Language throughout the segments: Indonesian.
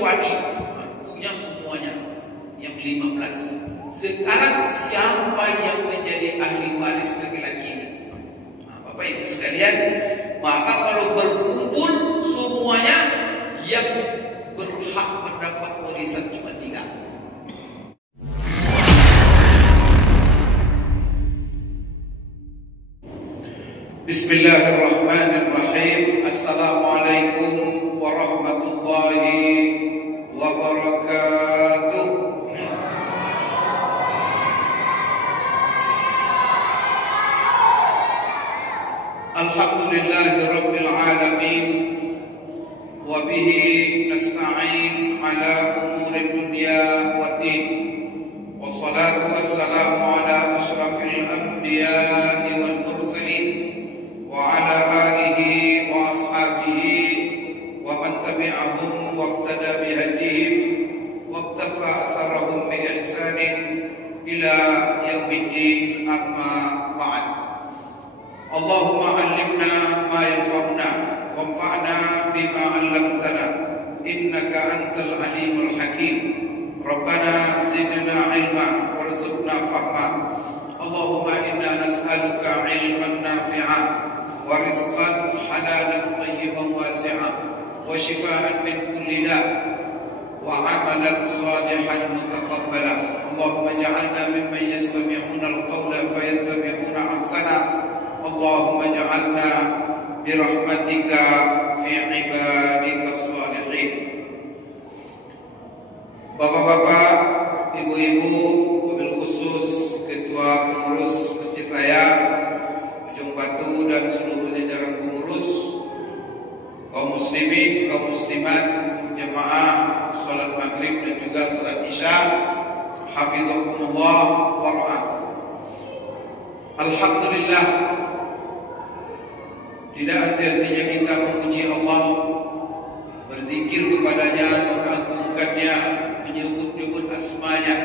suami, punya semuanya yang 15. Sekarang siapa yang menjadi ahli waris laki-laki ini? Bapak Ibu sekalian, maka kalau berkumpul semuanya, yang berhak mendapat warisan cuma 3. Bismillahirrahmanirrahim. Assalamualaikum warahmatullahi wabarakatuh. Alhamdulillahi rabbil alamin, wa bihi nasta'in ala umuri dunya waddin, wassalatu wassalamu ala ashrafil anbiya'i wal mursalin, wa ala alihi wa ashabihi wa man tabi'ahum wa iqtada bihadihim wa iktafa atharahum bi ihsanin ila yaumiddin, amma ba'd. Allahumma 'allimna ma yanfa'una wanfa'na bima 'allamtana innaka antal alimul hakim. Rabbana zidna 'ilma warzuqna fahma. Allahumma inna nas'aluka 'ilman nafi'a wa rizqan halalan tayyiban wasi'a wa shifaa'an min kulli da' wa 'amalan salihan mutaqabbala. Allahumma ij'alna mimman yastami'una al-qawla fayattabi'una ahsana. Allahumma ij'alna birahmatika fi ibadika salihin. Bapak-bapak, ibu-ibu, wabil khusus Ketua Pengurus Masjid Raya Ujung Batu dan seluruh jajaran pengurus, kaum muslimin, kaum muslimat, jemaah salat maghrib dan juga salat isya, hafizakumullah wa ra'ah. Alhamdulillah, tidak henti-hentinya kita memuji Allah, berzikir kepadanya, mengagungkannya, menyebut-nyebut asmanya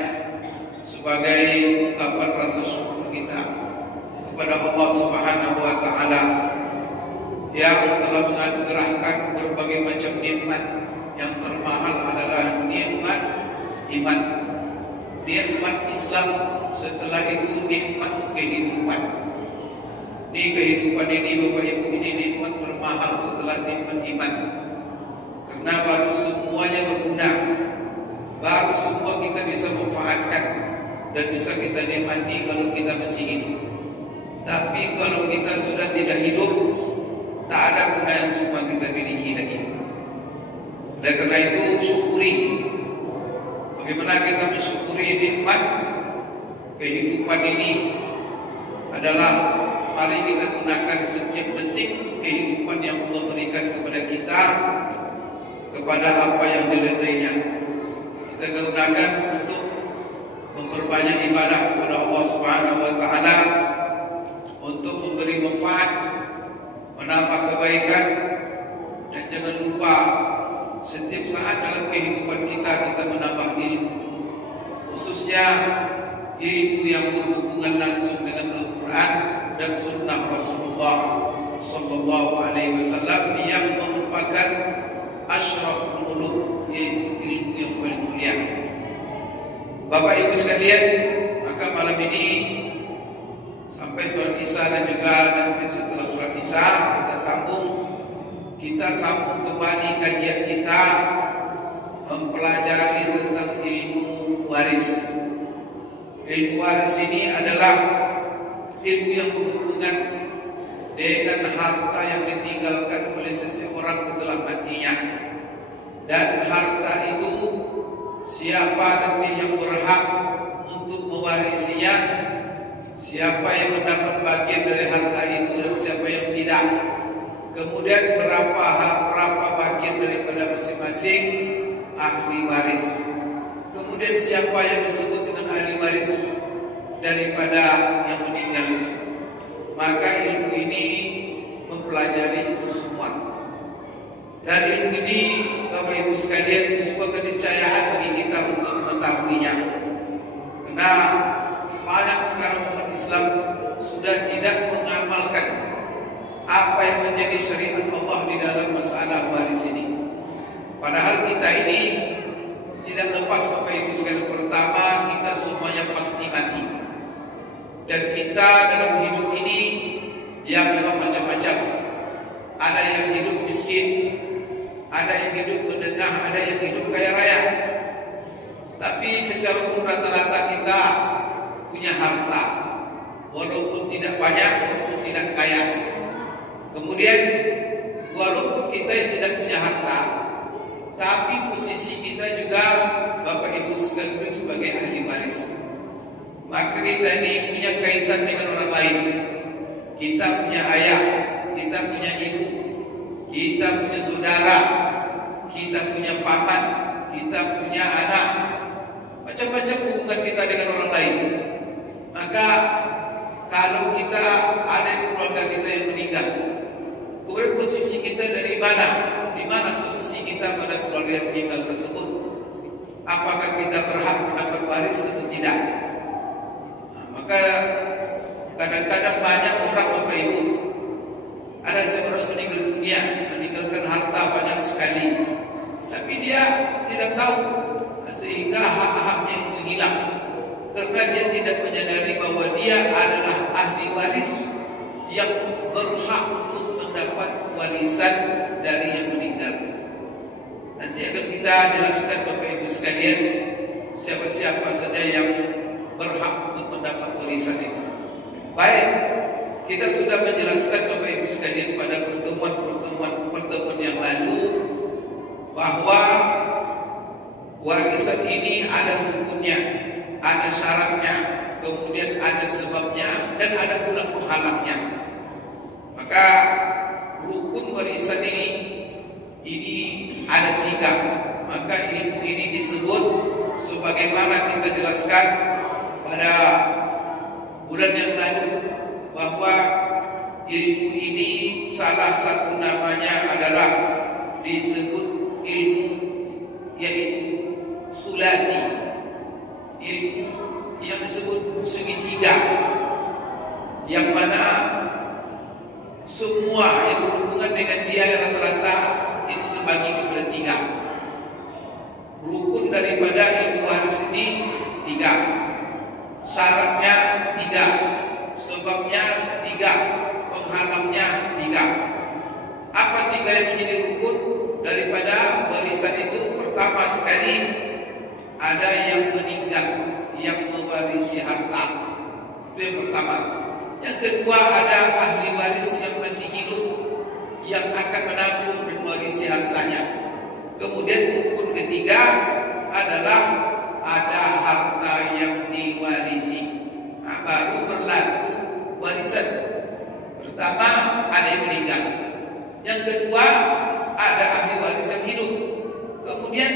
sebagai ungkapan rasa syukur kita kepada Allah Subhanahu wa taala yang telah menganugerahkan berbagai macam nikmat. Yang termahal adalah nikmat iman, nikmat Islam, setelah itu nikmat kehidupan. Ini kehidupan ini, Bapak Ibu, ini nikmat termahal setelah nikmat iman. Karena baru semuanya berguna, baru semua kita bisa manfaatkan dan bisa kita nikmati kalau kita masih hidup. Tapi kalau kita sudah tidak hidup, tak ada guna yang semua kita miliki lagi. Dan karena itu syukuri. Bagaimana kita mensyukuri nikmat kehidupan ini adalah mari kita gunakan setiap detik kehidupan yang Allah berikan kepada kita kepada apa yang diridainya. Kita gunakan untuk memperbanyak ibadah kepada Allah Subhanahu wa taala, untuk memberi manfaat, menambah kebaikan, dan jangan lupa setiap saat dalam kehidupan kita menambah ilmu, khususnya ilmu yang berhubungan langsung dengan Al-Quran dan Sunnah Rasulullah Sallallahu Alaihi Wasallam yang merupakan asyraful ulum, yaitu ilmu yang paling mulia. Bapak Ibu sekalian, maka malam ini sampai sholat isya dan juga nanti setelah sholat isya kita sambung kembali kajian kita mempelajari tentang ilmu waris. Ilmu waris ini adalah ilmu yang berhubungan dengan harta yang ditinggalkan oleh seseorang setelah matinya. Dan harta itu siapa nanti yang berhak untuk mewarisinya, siapa yang mendapat bagian dari harta itu dan siapa yang tidak. Kemudian berapa bagian daripada masing-masing ahli waris. Kemudian siapa yang disebut dengan ahli waris daripada yang meninggal. Maka ilmu ini mempelajari itu semua. Dan ilmu ini, Bapak Ibu sekalian, sebuah keniscayaan bagi kita untuk mengetahuinya. Karena banyak sekarang umat Islam sudah tidak mengamalkan apa yang menjadi syariat Allah di dalam masalah waris ini. Padahal kita ini tidak lepas Bapak Ibu sekalian. Pertama, kita semuanya pasti mati. Dan kita dalam hidup ini yang memang macam-macam. Ada yang hidup miskin, ada yang hidup menengah, ada yang hidup kaya raya. Tapi secara umum rata-rata kita punya harta, walaupun tidak banyak, walaupun tidak kaya. Kemudian walaupun kita yang tidak punya harta, tapi posisi kita juga Bapak Ibu sekalian sebagai ahli waris. Maka kita ini punya kaitan dengan orang lain. Kita punya ayah, kita punya ibu, kita punya saudara, kita punya paman, kita punya anak. Macam-macam hubungan kita dengan orang lain. Maka kalau kita ada keluarga kita yang meninggal, kemudian posisi kita dari mana? Di mana posisi kita pada keluarga yang meninggal tersebut? Apakah kita berhak mendapat waris atau tidak? Maka kadang-kadang banyak orang Bapak Ibu, ada seorang meninggal dunia, meninggalkan harta banyak sekali, tapi dia tidak tahu, sehingga hak-haknya itu hilang, karena dia tidak menyadari bahwa dia adalah ahli waris yang berhak untuk mendapat warisan dari yang meninggal. Nanti akan kita jelaskan Bapak Ibu sekalian siapa-siapa saja yang berhak untuk mendapat warisan itu. Baik, kita sudah menjelaskan Bapak Ibu sekalian pada pertemuan yang lalu bahwa warisan ini ada rukunnya, ada syaratnya, kemudian ada sebabnya, dan ada pula penghalangnya. Maka rukun warisan ini ada 3. Maka ilmu ini disebut sebagaimana kita jelaskan pada bulan yang lalu, bahwa ilmu ini salah satu namanya adalah disebut ilmu, yaitu sulati, ilmu yang disebut segitiga, yang mana semua yang berhubungan dengan dia rata-rata itu terbagi kepada 3. Rukun daripada ilmu waris ini 3, syaratnya 3, sebabnya 3, penghalangnya 3. Apa 3 yang menjadi rukun daripada warisan itu? Pertama sekali, ada yang meninggal, yang mewarisi harta. Itu yang pertama. Yang kedua, ada ahli waris yang masih hidup, yang akan menanggung dan mewarisi hartanya. Kemudian rukun ketiga adalah ada harta yang diwarisi. Baru berlaku warisan. Pertama, ada yang meninggal. Yang kedua, ada ahli waris yang hidup. Kemudian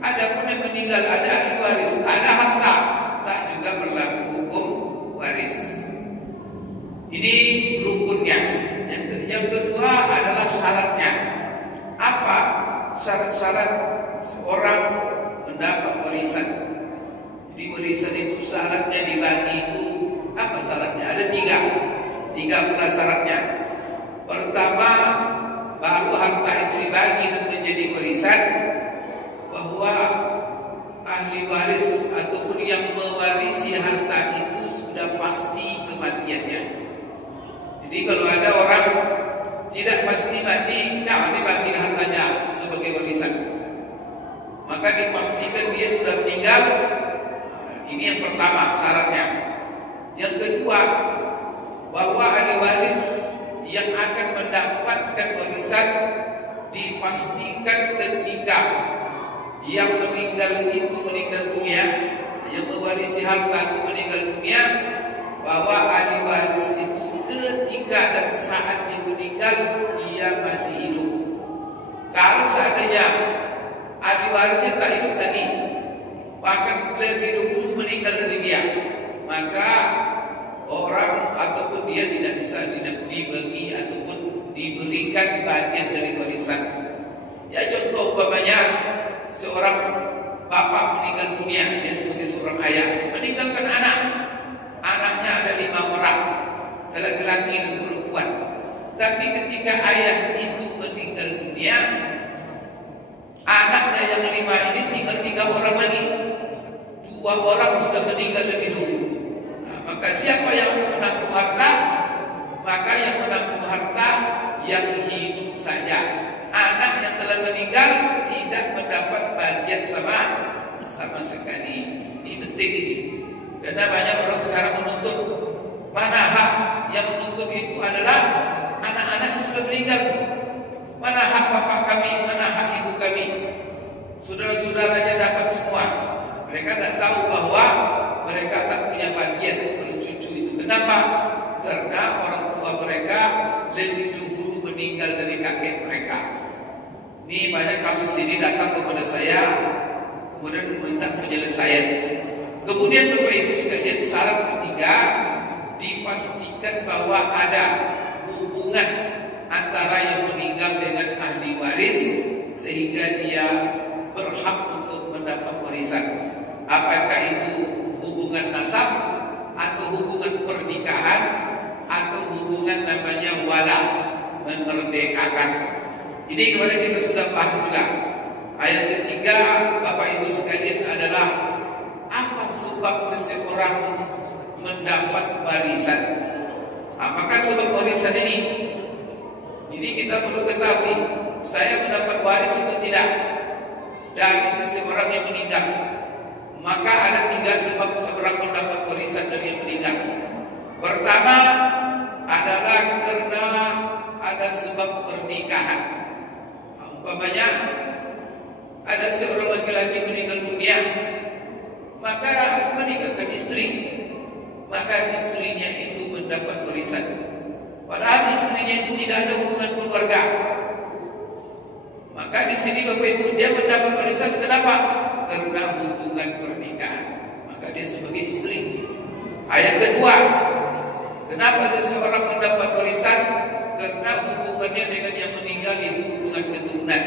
ada pun yang meninggal, ada ahli waris, ada harta, tak juga berlaku hukum waris. Ini rukunnya. Yang kedua adalah syaratnya. Apa syarat-syarat seorang mendapat warisan? Di warisan itu syaratnya dibagi itu apa syaratnya? Ada 3 pula syaratnya. Pertama, baru harta itu dibagi dan menjadi warisan, bahwa ahli waris ataupun yang mewarisi harta itu sudah pasti kematiannya. Jadi kalau ada orang tidak pasti mati, nah dibagi hartanya sebagai warisan, maka dipastikan dia sudah meninggal. Ini yang pertama syaratnya. Yang kedua, bahwa ahli waris yang akan mendapatkan warisan dipastikan ketika yang meninggal itu meninggal dunia, yang mewarisi harta itu meninggal dunia, bahwa ahli waris itu ketika dan saat yang meninggal dia masih hidup. Kalau seandainya ahli warisnya tak hidup tadi, bahkan lebih dulu meninggal dari dia, maka orang ataupun dia tidak bisa dibagi ataupun diberikan bagian dari warisan. Ya, contoh umpamanya seorang bapak meninggal dunia, dia sebagai seorang ayah meninggalkan anak. Anaknya ada 5 orang, laki-laki dan perempuan. Tapi ketika ayah itu meninggal dunia, 3 orang lagi, 2 orang sudah meninggal lebih dulu. Maka siapa yang menampung harta? Maka yang menampung harta yang hidup saja. Anak yang telah meninggal tidak mendapat bagian sama sekali. Ini penting ini. Karena banyak orang sekarang menuntut. Mana hak yang menuntut itu adalah anak-anak yang sudah meninggal. Mana hak bapak kami, mana hak ibu kami. Saudara-saudaranya dapat semua. Mereka tidak tahu bahwa mereka tak punya bagian oleh cucu itu. Kenapa? Karena orang tua mereka lebih dulu meninggal dari kakek mereka. Ini banyak kasus ini datang kepada saya, kemudian meminta penyelesaian. Kemudian Bapak Ibu sekalian, syarat ketiga, dipastikan bahwa ada hubungan antara yang meninggal dengan ahli waris sehingga dia berhak untuk mendapat warisan. Apakah itu hubungan nasab atau hubungan pernikahan atau hubungan namanya wala, memerdekakan. Ini kemarin kita sudah bahas juga. Ayat ketiga Bapak Ibu sekalian adalah apa sebab seseorang mendapat warisan. Apakah sebab warisan ini? Jadi kita perlu ketahui, saya mendapat waris itu tidak dari seseorang yang meninggal. Maka ada 3 sebab seorang mendapat warisan dari yang meninggal. Pertama adalah karena ada sebab pernikahan. Umpamanya ada seorang laki-laki meninggal dunia, maka meninggalkan istri, maka istrinya itu mendapat warisan. Padahal istrinya itu tidak ada hubungan keluarga. Maka di sini Bapak Ibu dia mendapat warisan. Kenapa? Karena hubungan pernikahan. Maka dia sebagai istri. Ayat kedua, kenapa seseorang mendapat warisan? Karena hubungannya dengan yang meninggal itu hubungan keturunan,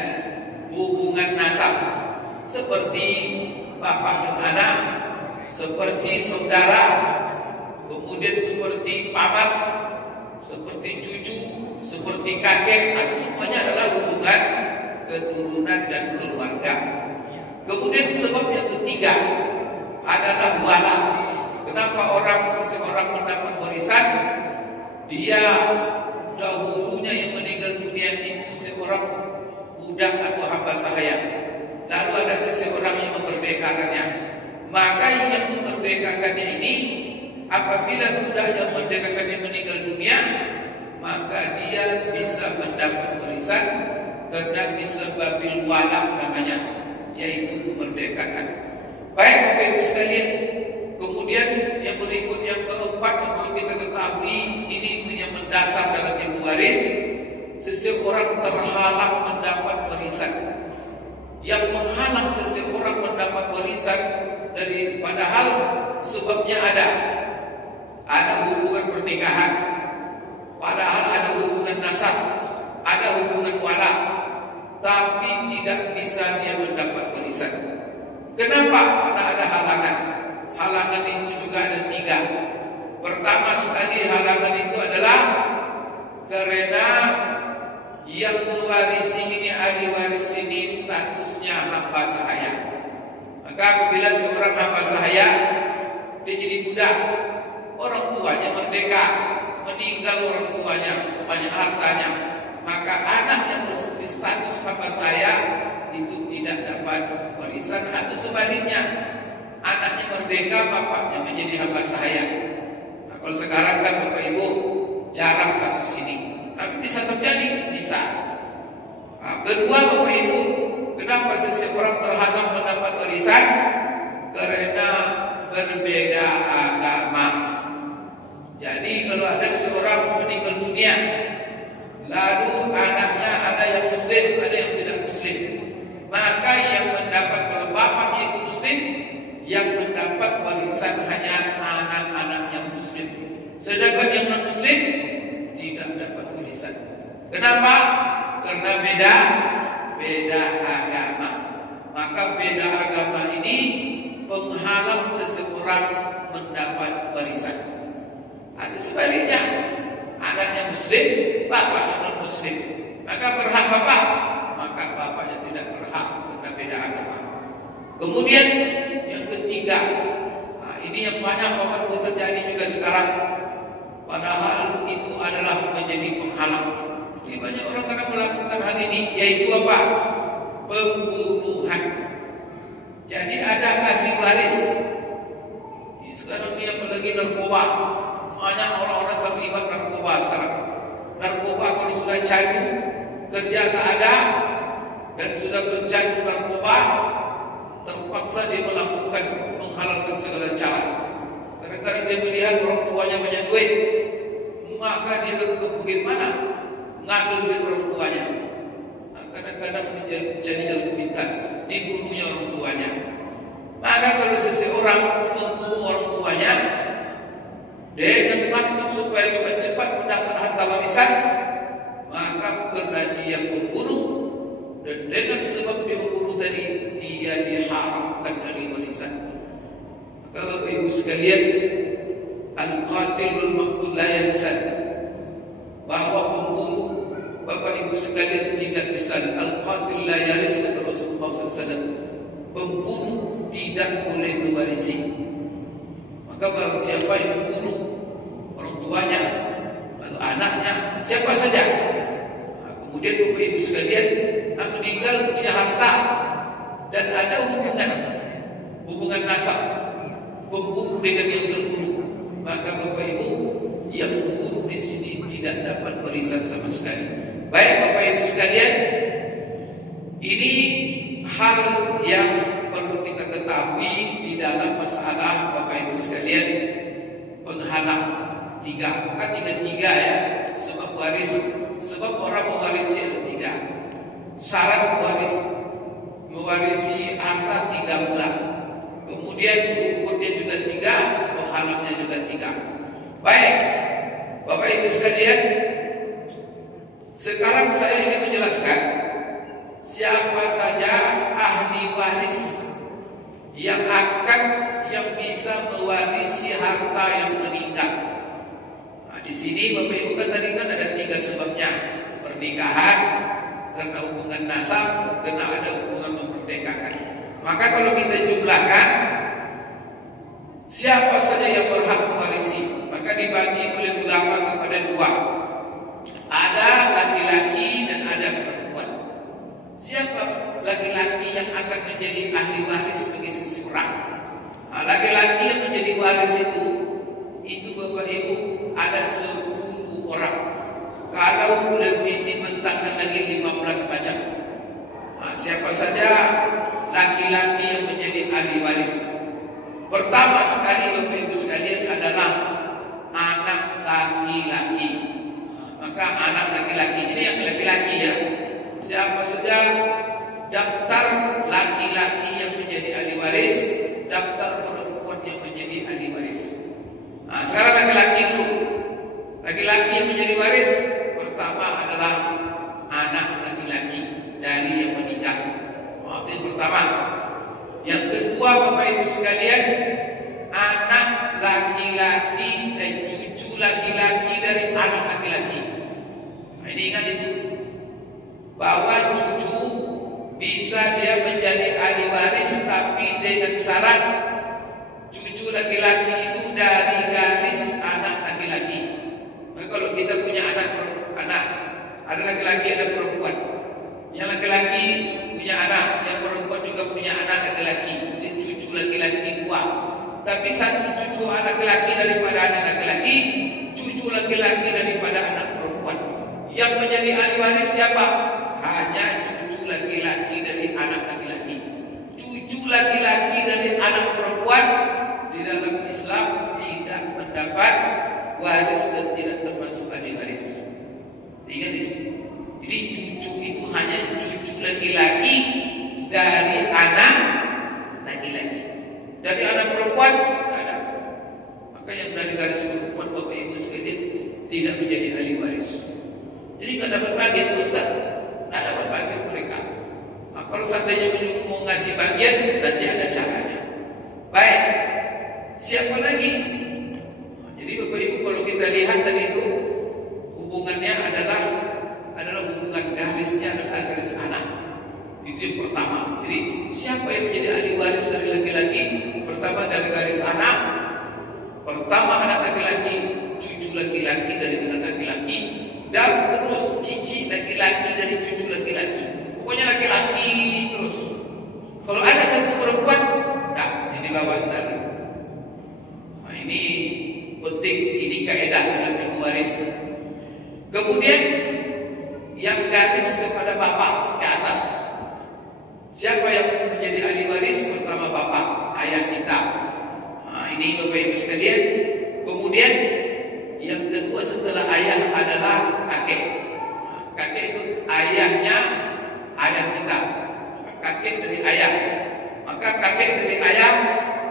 hubungan nasab, seperti bapak dan anak, seperti saudara, kemudian seperti paman, seperti cucu, seperti kakek, atau semuanya adalah hubungan keturunan dan keluarga. Kemudian sebab yang ketiga adalah wala. Kenapa seseorang mendapat warisan? Dia dahulunya yang meninggal dunia itu seorang budak atau hamba sahaya. Lalu ada seseorang yang memerdekakannya. Maka yang memerdekakannya ini, apabila budak yang memerdekakannya meninggal dunia, maka dia bisa mendapat warisan karena bisa babil wala namanya, yaitu memerdekakan. Baik Bapak Ibu sekalian, kemudian yang berikut yang keempat yang perlu kita ketahui, ini yang mendasar dalam ilmu waris. Seseorang terhalang mendapat warisan. Yang menghalang seseorang mendapat warisan dari padahal sebabnya ada hubungan pernikahan, padahal ada hubungan nasab, ada hubungan wala, tapi tidak bisa dia mendapat warisan. Kenapa? Karena ada halangan. Halangan itu juga ada 3. Pertama sekali halangan itu adalah karena yang mewarisi ini, ahli waris ini statusnya hamba sahaya. Maka apabila seorang hamba sahaya dia jadi budak, orang tuanya merdeka, meninggal orang tuanya, banyak hartanya, maka anak yang berstatus hamba sahaya itu tidak dapat warisan, atau sebaliknya anaknya merdeka, bapaknya menjadi hamba sahaya. Nah, kalau sekarang kan Bapak Ibu jarang kasus ini, tapi bisa terjadi, bisa. Nah, kedua Bapak Ibu, kenapa seseorang terhalang mendapat warisan? Karena berbeda agama. Jadi kalau ada seorang meninggal dunia, lalu anaknya ada yang muslim, ada yang tidak muslim, maka yang mendapat, kalau bapaknya itu muslim, yang mendapat warisan hanya anak-anak yang muslim. Sedangkan yang non muslim tidak dapat warisan. Kenapa? Karena beda agama. Maka beda agama ini penghalang seseorang mendapat warisan. Atau sebaliknya, anaknya muslim, bapaknya non muslim, maka berhak bapak, maka bapaknya tidak berhak karena beda agama. Kemudian yang ketiga, ini yang banyak Bapak Ibu terjadi juga sekarang, padahal itu adalah menjadi penghalang. Jadi banyak orang kadang melakukan hal ini, yaitu apa? Pembunuhan. Jadi ada ahli waris. Sekarang ini apalagi narkoba, banyak orang-orang terlibat narkoba sekarang. Narkoba kalau sudah candu, kerja tak ada, dan sudah pencandu narkoba, terpaksa dia melakukan menghalalkan segala cara. Kadang-kadang dia melihat orang tuanya banyak duit, maka dia bagaimana ngambil duit orang tuanya. Kadang-kadang menjadi jalan pintas, dibunuhnya orang tuanya. Maka kalau seseorang membunuh orang tuanya dengan maksud supaya cepat-cepat mendapat harta warisan, maka karena dia membunuh dan dengan sebab dia membunuh tadi, dia diharamkan dari warisan. Maka Bapak Ibu sekalian, al-qatilul maqtul la yanzal, bahwa pembunuh Bapak Ibu sekalian tidak bisa. Al-qatil la yaris, kata Rasulullah SAW. Pembunuh tidak boleh mewarisi. Maka barang siapa yang membunuh orang tuanya atau anaknya, siapa saja, kemudian Bapak Ibu sekalian meninggal punya harta dan ada hubungan nasab pembunuh dengan yang terbunuh, maka Bapak Ibu yang membunuh di sini tidak dapat warisan sama sekali. Baik Bapak Ibu sekalian, ini hal yang perlu kita ketahui di dalam masalah Bapak Ibu sekalian penghalang tiga ya, sebab orang mewarisi ada tiga. Syarat mewarisi harta 3 bulan. Kemudian hukumnya juga 3, penghalangnya juga 3. Baik Bapak Ibu sekalian, sekarang saya ingin menjelaskan siapa saja ahli waris yang bisa mewarisi harta yang meninggal. Di sini Bapak Ibu kan tadi kan ada 3 sebabnya: pernikahan, karena hubungan nasab, karena ada hubungan memerdekakan. Maka kalau kita jumlahkan siapa saja yang berhak mewarisi, maka dibagi oleh ulama kepada 2. Ada laki-laki dan ada perempuan. Siapa laki-laki yang akan menjadi ahli waris bagi seseorang? Laki-laki yang menjadi waris itu Bapak Ibu ada 10 orang. Kalau lebih dibentangkan lagi 15 macam. Siapa saja laki-laki yang menjadi ahli waris? Pertama sekali Bapak Ibu sekalian adalah anak laki-laki. Maka anak laki-laki ini yang laki-laki ya. Siapa saja daftar laki-laki yang menjadi ahli waris, daftar perempuan yang menjadi ahli waris. Sekarang laki-laki dulu. Laki-laki yang menjadi waris pertama adalah anak laki-laki dari yang meninggal. Itu yang pertama. Yang kedua Bapak Ibu sekalian, anak laki-laki dan cucu laki-laki dari anak laki-laki. Ini ingat itu, bahwa cucu bisa dia menjadi ahli waris, tapi dengan syarat cucu laki-laki itu dari garis anak laki-laki. Kalau kita punya anak, ada laki-laki ada perempuan. Yang laki-laki punya anak, yang perempuan juga punya anak laki-laki. Ini cucu laki-laki 2. Tapi satu cucu anak laki-laki daripada anak laki-laki, cucu laki-laki daripada anak perempuan. Yang menjadi ahli waris siapa? Hanya cucu laki-laki dari anak laki-laki. Cucu laki-laki dari anak perempuan di dalam Islam tidak mendapat waris dan tidak termasuk ahli waris. Ingat itu. Jadi cucu itu hanya cucu laki-laki dari anak laki-laki. Dari anak perempuan tidak ada. Maka yang dari garis perempuan Bapak Ibu sekalian tidak menjadi ahli waris. Jadi nggak dapat bagian Ustaz, nggak dapat bagian mereka. Kalau seandainya mau ngasih bagian, nanti ada caranya. Baik, siapa lagi? Jadi Bapak Ibu kalau kita lihat tadi itu hubungannya adalah hubungan garisnya adalah garis anak. Itu yang pertama. Jadi siapa yang menjadi ahli waris Kemudian yang garis kepada bapak ke atas. Siapa yang menjadi ahli waris? Pertama bapak, ayah kita. Ini Bapak Ibu sekalian. Kemudian yang kedua setelah ayah adalah kakek. Kakek itu ayahnya ayah kita. Kakek dari ayah. Maka kakek dari ayah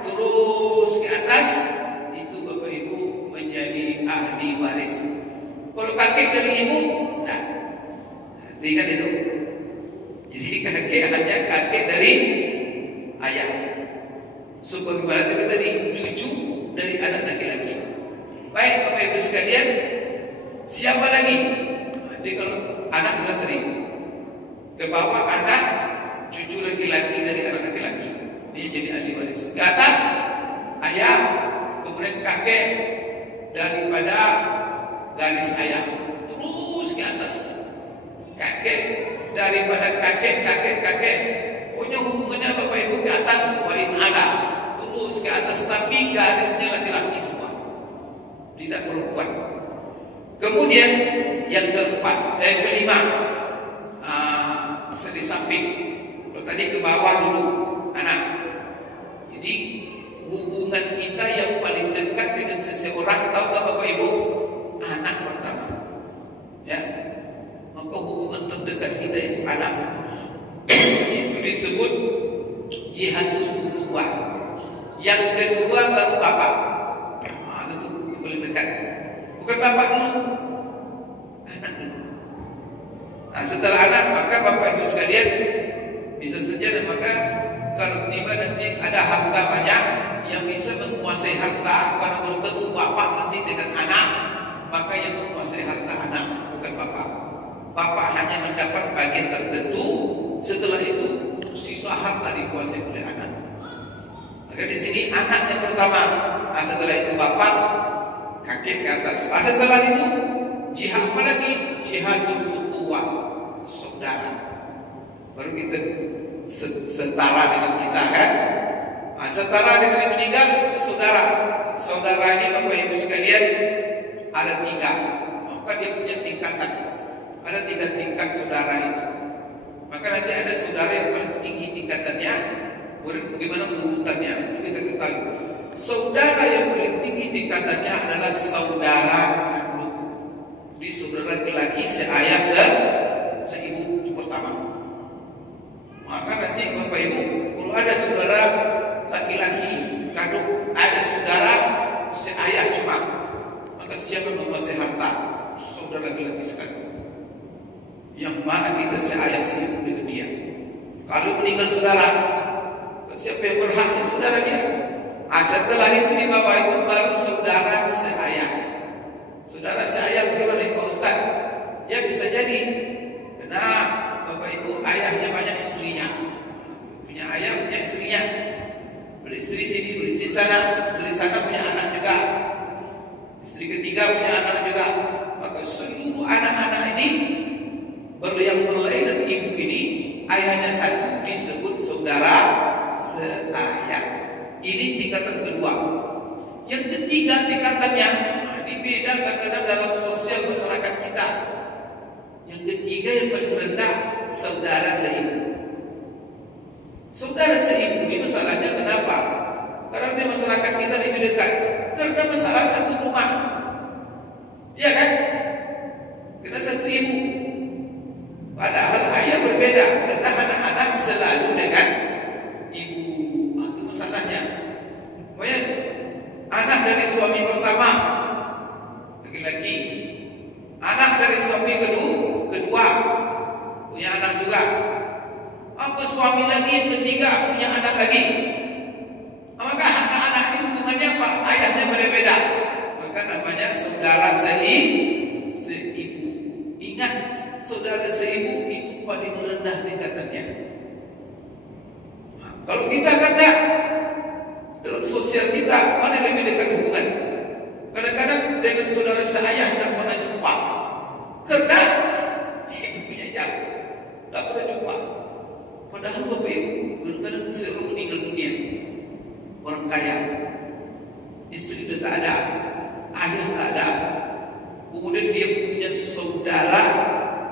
terus ke atas, itu Bapak Ibu menjadi ahli waris. Kalau kakek dari ibu, nah, ingat itu. Jadi kakek hanya kakek dari ayah. Sebagaimana tadi cucu dari anak laki-laki. Baik Bapak Ibu sekalian, siapa lagi? Jadi kalau anak sudah terima, ke bawah anak cucu laki-laki dari anak laki-laki, dia jadi ahli waris. Ke atas ayah, kemudian kakek daripada garis ayah, terus ke atas kakek daripada kakek. Pokoknya hubungannya Bapak Ibu ke atas wa in ala, terus ke atas, tapi garisnya laki-laki semua, tidak perempuan. Kemudian yang kelima, di samping. Kalau tadi ke bawah dulu anak. Jadi hubungan kita yang paling dekat dengan seseorang, tahu gak Bapak Ibu? Anak pertama. Ya. Maka hubungan terdekat kita itu anak. Itu disebut jihadul bunuwah. Yang kedua baru bapak. Itu paling dekat. Bukan bapak dulu, anak dulu. Nah, setelah anak, maka Bapak Ibu sekalian bisa saja, dan maka kalau tiba nanti ada harta banyak yang bisa menguasai harta, kalau bertemu bapak nanti dengan anak, maka yang menguasai harta anak bukan bapak. Bapak hanya mendapat bagian tertentu, setelah itu sisa harta dikuasai oleh anak. Maka di sini anak yang pertama, setelah itu bapak, kakek ke atas. Setelah itu jihad apa lagi? Jihadul ukhuwah, saudara. Baru kita setara dengan kita kan? Setara dengan yang meninggal itu saudara. Saudara ini Bapak Ibu sekalian ada 3. Maka dia punya tingkatan. Ada 3 tingkat saudara itu. Maka nanti ada saudara yang paling tinggi tingkatannya. Bagaimana urutannya? Itu kita ketahui. Saudara yang paling tinggi tingkatannya adalah saudara kandung. Jadi saudara laki-laki seayah seibu itu pertama. Maka nanti Bapak Ibu, kalau ada saudara laki-laki kandung, ada saudara seayah cuma, maka siapa yang menguasai harta? Saudara laki-laki sekali. Yang mana kita seayah seibu dengan dia? Kalau meninggal saudara, siapa yang berhak? Saudara dia. Setelah itu di bawah itu baru saudara seayah. Saudara seayah bagaimana Pak Ustaz? Ya bisa jadi karena Bapak Ibu ayahnya banyak istrinya. Punya ayah punya istrinya. Beristri sini, beristri sana. Istri sana punya anak juga. Istri ketiga punya anak juga. Maka seluruh anak-anak ini yang berlainan ibu ini, ayahnya satu, disebut saudara seayah. Ini tingkatan kedua. Yang ketiga tingkatannya beda kadang-kadang dalam sosial masyarakat kita. Yang ketiga yang paling rendah, saudara seibu. Saudara seibu ini masalahnya kenapa? Karena di masyarakat kita lebih dekat. Karena masalah satu rumah. Ya kan? Karena satu ibu. Padahal ayah berbeda. Karena anak-anak selalu dengan ibu. Itu masalahnya. Makanya anak dari suami pertama laki-laki, anak dari suami kedua punya anak juga. Apa suami lagi yang ketiga punya anak lagi? Maka anak-anak ini hubungannya apa? Ayahnya berbeda. Maka namanya saudara seibu. Ingat, saudara seibu itu paling rendah tingkatannya. Kalau kita kata dalam sosial kita mana lebih dekat hubungan? Kadang-kadang dengan saudara seayah tidak pernah jumpa. Karena itu punya jauh, tak pernah jumpa. Padahal Bapak Ibu kadang-kadang seorang meninggal dunia, orang kaya, istri sudah tak ada, ayah tak ada, kemudian dia punya saudara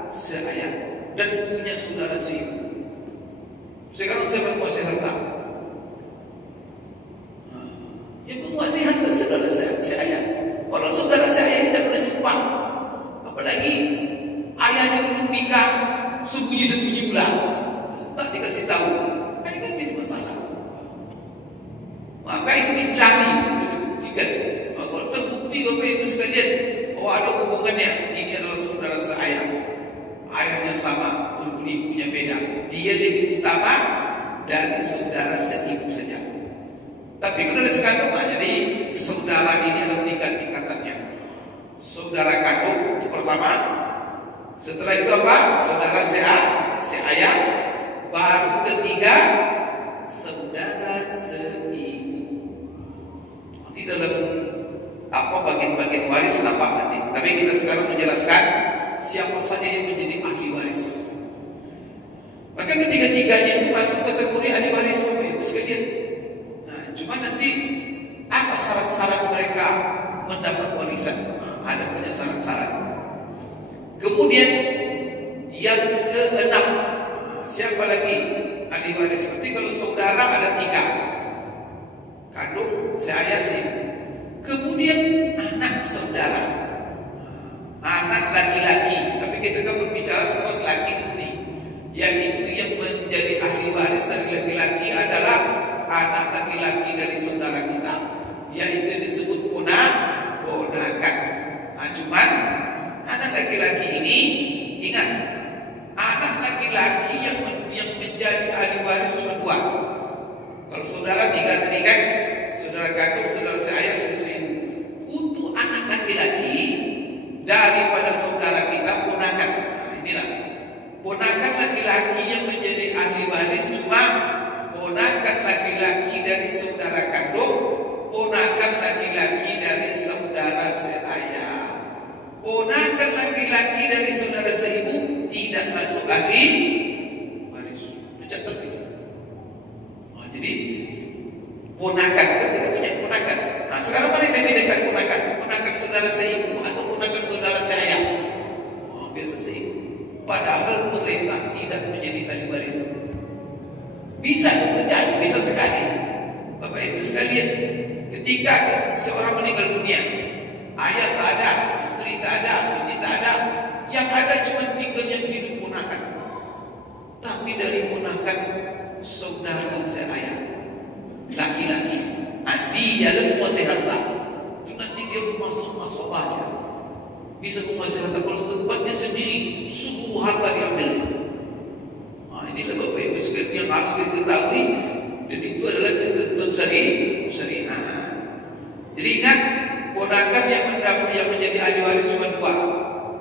seayah dan punya saudara seibu. Sekarang siapa yang menguasai harta? Yang menguasai harta saudara seayah. Kalau saudara seayah tidak pernah jumpa, apalagi ayahnya belum nikah, sembunyi-sembunyi pula, tak dikasih tahu, ini kan jadi masalah. Maka itu dicari, dibuktikan. Kalau terbukti Bapak Ibu sekalian bahwa ada hubungannya, ini adalah saudara seayah, ayahnya sama, walaupun ibunya beda, dia lebih utama dari saudara seibu saja. Tapi kalau ada sekandung, jadi saudara ini ada tingkatannya. Saudara kandung itu pertama, setelah itu apa? Saudara seayah, baru ketiga saudara seibu. Nanti dalam bagian-bagian waris nampak nanti. Tapi kita sekarang menjelaskan siapa saja yang menjadi ahli waris. Maka ketiga-tiganya itu masuk kategori ahli waris Bapak Ibu sekalian. Nah, cuma nanti apa syarat-syarat mereka mendapat warisan? Ada punya syarat-syarat. Kemudian yang keenam, siapa lagi ahli waris? Seperti kalau saudara ada tiga, kandung, seayah sih. Kemudian anak saudara, anak laki-laki. Tapi kita kan berbicara soal laki ini. Yang itu yang menjadi ahli waris dari laki-laki adalah anak laki-laki dari saudara kita, yaitu disebut ponakan. Nah, cuman anak laki-laki ini, ingat, anak laki-laki yang menjadi ahli waris cuma dua. Kalau saudara tiga tadi kan, saudara kandung, saudara seayah, saudara seibu. Untuk anak laki-laki daripada saudara kita ponakan. Nah, inilah ponakan laki-laki yang menjadi ahli waris cuma ponakan laki-laki dari saudara kandung, ponakan laki-laki dari saudara seayah. Ponakan laki-laki dari saudara seibu tidak masuk ahli waris. Catat itu. Nah, jadi ponakan, kita punya ponakan. Nah, sekarang mana yang lebih dekat ponakan? Ponakan saudara seibu atau ponakan saudara seayah? Oh, biasa seibu. Padahal mereka tidak menjadi ahli waris. Bisa terjadi, bisa sekali. Bapak Ibu sekalian, ketika seorang meninggal dunia, ayah tak ada, istri tak ada, bini tak ada, yang ada cuma tinggal yang hidup ponakan. Tapi dari ponakan saudara seayah, laki-laki, dia yang menguasai harta. Itu nanti dia masuk banyak, bisa menguasai harta. Kalau satu tempatnya sendiri, seluruh harta diambil. Nah, inilah Bapak Ibu sekalian yang harus kita ketahui, dan itu adalah ketentuan syariat. Jadi ingat, ponakan yang menjadi ahli waris cuma dua.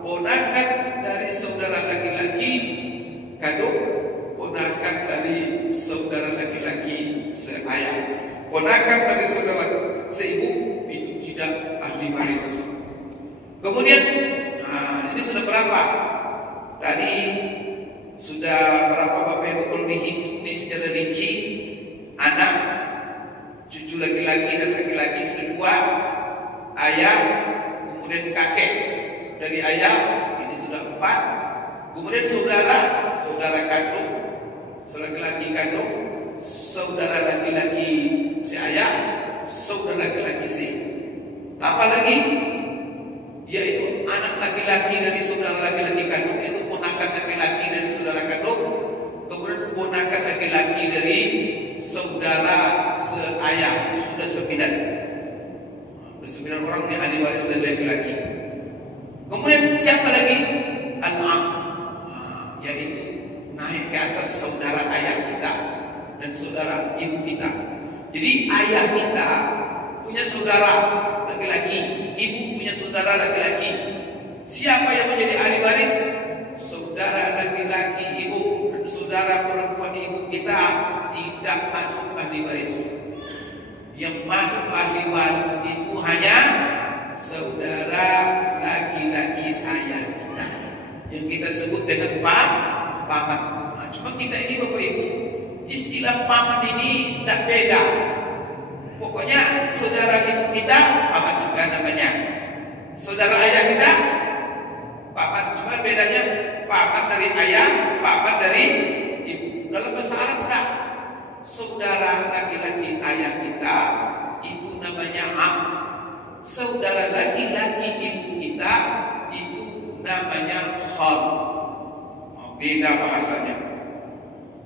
Ponakan dari saudara laki-laki kandung, ponakan dari saudara laki-laki seayah. Ponakan dari saudara seibu itu tidak ahli waris. Kemudian, ini sudah berapa? Tadi sudah berapa Bapak Ibu kalau dihitung secara rinci? Anak, cucu laki-laki dan laki-laki sudah dua, ayah, kemudian kakek dari ayah, ini sudah empat, kemudian saudara kandung, saudara laki-laki kandung, saudara laki-laki si ayah, saudara laki-laki si. Tambah lagi, yaitu anak laki-laki dari saudara laki-laki kandung, yaitu ponakan laki-laki dari saudara kandung, kemudian ponakan laki-laki dari saudara seayah, sudah 9. 9 orang yang ahli waris dari laki-laki. Kemudian siapa lagi? Al-am, yaitu naik ke atas saudara ayah kita dan saudara ibu kita. Jadi ayah kita punya saudara laki-laki, ibu punya saudara laki-laki. Siapa yang menjadi ahli waris? Saudara laki-laki ibu dan saudara perempuan ibu kita tidak masuk ahli waris. Yang masuk ahli waris itu hanya saudara laki-laki ayah kita, yang kita sebut dengan paman. Nah, cuma kita ini Bapak Ibu, istilah paman ini tidak beda. Pokoknya saudara ibu kita paman juga namanya. Saudara ayah kita paman, cuma bedanya paman dari ayah, paman dari ibu. Dalam bahasa Arab enggak. Saudara laki-laki ayah kita itu namanya am. Saudara laki-laki ibu kita itu namanya khal. Beda bahasanya.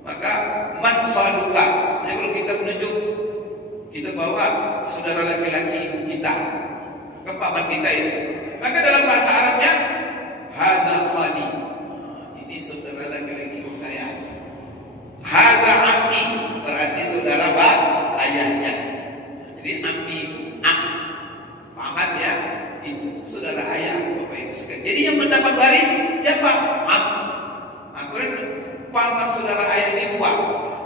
Maka man khaluka. Jadi kalau kita menunjuk, kita bawa saudara laki-laki ibu kita ke paman kita itu, maka dalam bahasa Arabnya hadza khali. Ini saudara laki-laki ibu saya. Hadza ammi, berarti saudara ayahnya. Jadi ammi itu am, paman ya, itu saudara ayah, bapak ibu sekalian. Jadi yang mendapat waris siapa? Am. Paman saudara ayah ini dua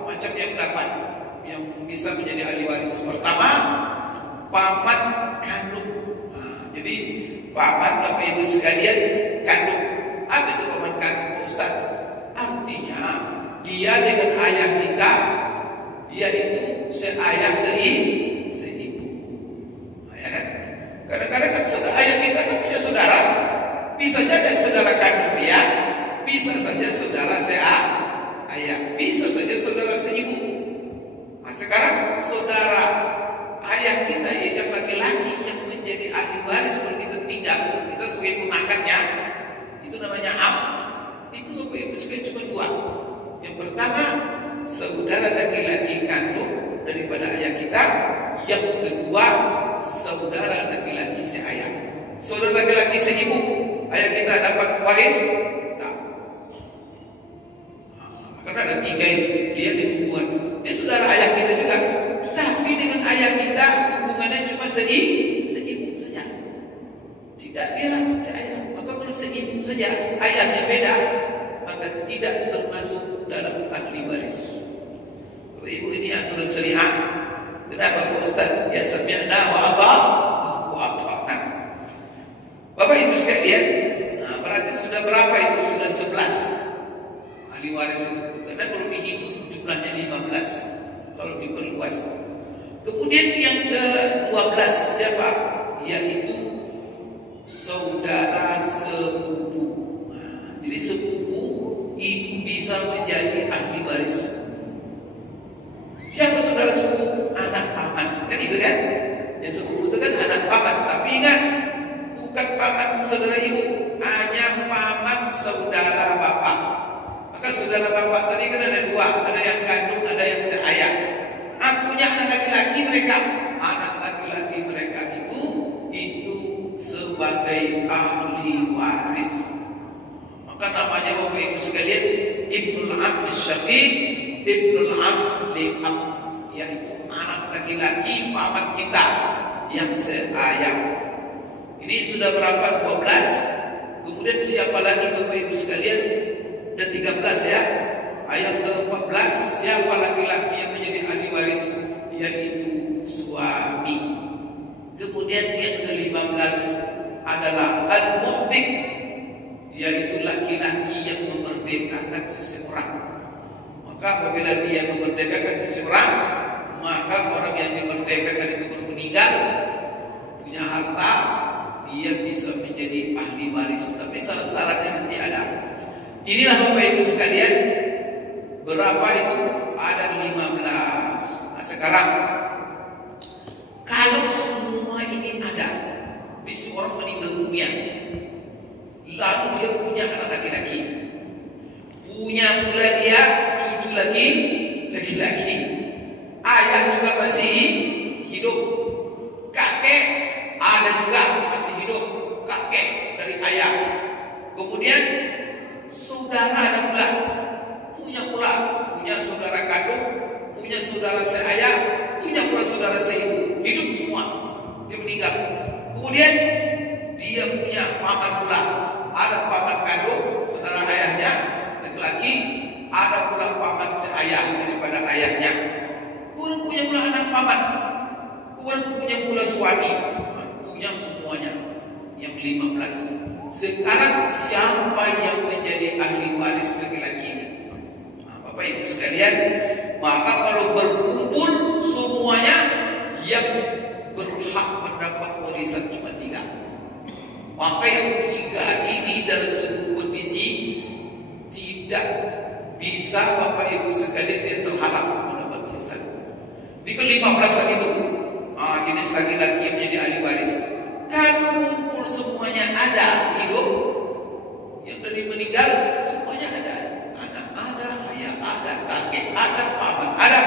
macam yang mendapat, yang bisa menjadi ahli waris. Pertama, paman kandung. Jadi paman bapak ibu sekalian kandung. Apa itu paman kandung, Pak Ustaz? Artinya dia dengan ayah kita, dia itu seayah seibu. Ya kan? Kadang-kadang kan saudara ayah kita kan punya saudara, bisa jadi saudara kandung dia, bisa saja saudara ayah, bisa saja saudara seibu. Nah, sekarang saudara ayah kita yang laki-laki yang menjadi ahli waris kalau kita tinggal, kita sebagai ponakannya, itu namanya am. Itu bapak ibu sekalian cuma dua. Yang pertama, saudara laki-laki kandung daripada ayah kita. Yang kedua, saudara laki-laki seayah. Saudara laki-laki seibu, ayah kita dapat waris. Karena ada tiga itu, dia dihubungan. Dia saudara ayah kita juga, tapi dengan ayah kita hubungannya cuma seibu saja. Tidak dia seayah. Maka kalau seibu saja, ayahnya beda, maka tidak termasuk dalam ahli waris. Bapak ibu, ini aturan syariat. Kenapa Pak Ustaz? Ya sami'na wa ata'na. Bapak ibu sekalian, berarti sudah berapa itu? Sudah 11 ahli waris itu. Karena kalau dihitung jumlahnya 15, kalau diperluas. Kemudian yang ke-12 siapa? Yaitu saudara sepupu. Jadi sepupu itu bisa menjadi ahli waris. Siapa saudara sepupu? Anak paman. Kan itu kan? Yang sepupu itu kan anak paman. Tapi ingat, bukan paman saudara ibu, hanya paman saudara bapak. Maka saudara bapak tadi kan ada dua, ada yang kandung, ada yang seayah. Punya anak laki-laki mereka. Anak laki-laki mereka itu sebagai ahli waris. Maka namanya bapak ibu sekalian Ibnul Abd Syaqiq, Ibnul Abd Li'ab, yaitu anak laki-laki paman kita yang seayah. Ini sudah berapa? 12. Kemudian siapa lagi bapak ibu sekalian? Ada 13 ya. Ayat ke-14, siapa laki-laki yang menjadi ahli waris? Yaitu suami. Kemudian yang ke-15 adalah al-mu'tik, yaitu laki-laki yang memerdekakan seseorang. Maka apabila dia memerdekakan seseorang, maka orang yang dimerdekakan itu kalau meninggal, punya harta, dia bisa menjadi ahli waris. Tapi syarat-syaratnya nanti ada. Inilah bapak ibu sekalian, berapa itu? Ada 15. Nah sekarang, kalau semua ini ada, di seorang meninggal dunia, lalu dia punya anak laki-laki, punya pula dia cucu laki-laki, ayah juga masih hidup, kakek ada juga masih hidup, kakek dari ayah. Kemudian saudara ada pula, punya saudara kandung, punya saudara seayah, punya pula saudara seibu, hidup semua, dia meninggal. Kemudian dia punya paman pula, ada paman kandung, saudara ayahnya laki-laki, ada pula paman seayah daripada ayahnya. Kemudian punya pula anak paman, kemudian punya pula suami, punya semuanya yang 15. Sekarang siapa yang menjadi ahli waris laki-laki ini? Bapak ibu sekalian, maka kalau berkumpul semuanya yang berhak mendapat warisan cuma 3. Maka yang tiga ini dalam satu kondisi tidak bisa Bapak Ibu sekalian dia terhalang mendapat warisan. Di ke-15 itu jenis laki-laki yang menjadi ahli waris. Kalau kumpul semuanya ada hidup, yang dari meninggal semuanya ada, anak ada, ayah ada, kakek ada, paman ada.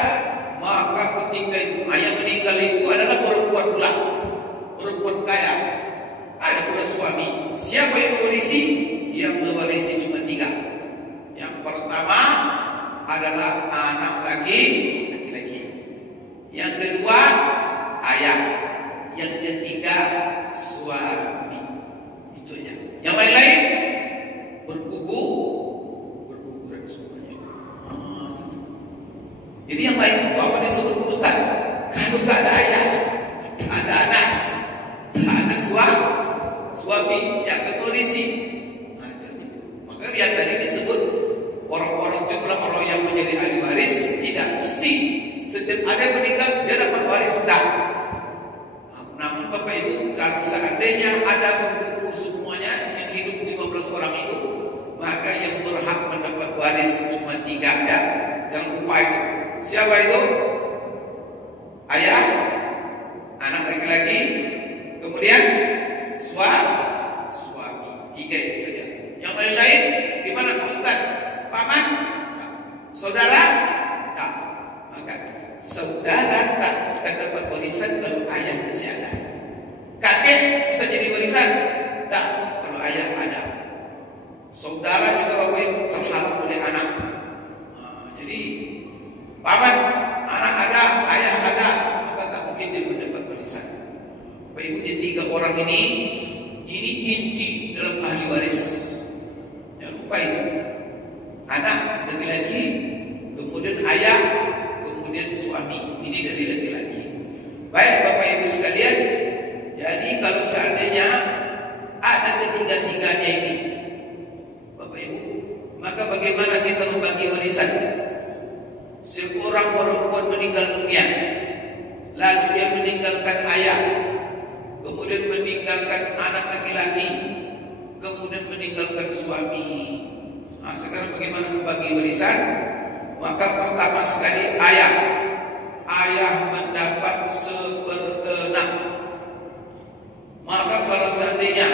Maka ketika itu ayah meninggal itu adalah perempuan pula, perempuan kaya, ada pula suami. Siapa yang mewarisi? Yang mewarisi cuma tiga. Yang pertama adalah anak laki-laki. Yang kedua ayah. Yang ketiga suami. Itu aja. Yang lain-lain berguguran semuanya. Jadi yang lain itu apa disebut Ustaz? Kalau tak ada ayah, tak ada anak, tak ada suami, siapa polisi? Maka biar tadi disebut orang-orang jumlah orang yang menjadi ahli waris tidak mesti setiap ada yang meninggal dia dapat waris, tak. Namun Bapak Ibu, kalau seandainya ada berkumpul semuanya yang hidup 15 orang itu, maka yang berhak mendapat waris cuma 3 ya. Jangan lupa itu. Siapa itu? Ayah, anak laki-laki, kemudian suami. 3 itu saja. Yang lain-lain di mana Pak Ustaz? Paman? Saudara? Tak. Maka saudara tak akan dapat warisan kalau ayah masih ada. Kakek bisa jadi warisan? Tak, kalau ayah ada. Saudara juga Bapak Ibu terhalang oleh anak. Jadi paman, anak ada, ayah ada, maka tak mungkin dia mendapat warisan. Bapak Ibu, jadi 3 orang ini inti dalam ahli waris. Jangan lupa itu. Anak laki-laki, kemudian ayah, kemudian suami. Ini dari laki-laki. Baik Bapak Ibu sekalian, jadi kalau seandainya ada ketiga-tiganya ini, Bapak Ibu, maka bagaimana kita membagi warisan? Seorang perempuan meninggal dunia, lalu dia meninggalkan ayah, kemudian meninggalkan anak laki-laki, kemudian meninggalkan suami. Sekarang bagaimana membagi warisan? Maka pertama sekali ayah mendapat 1/6. Maka kalau seandainya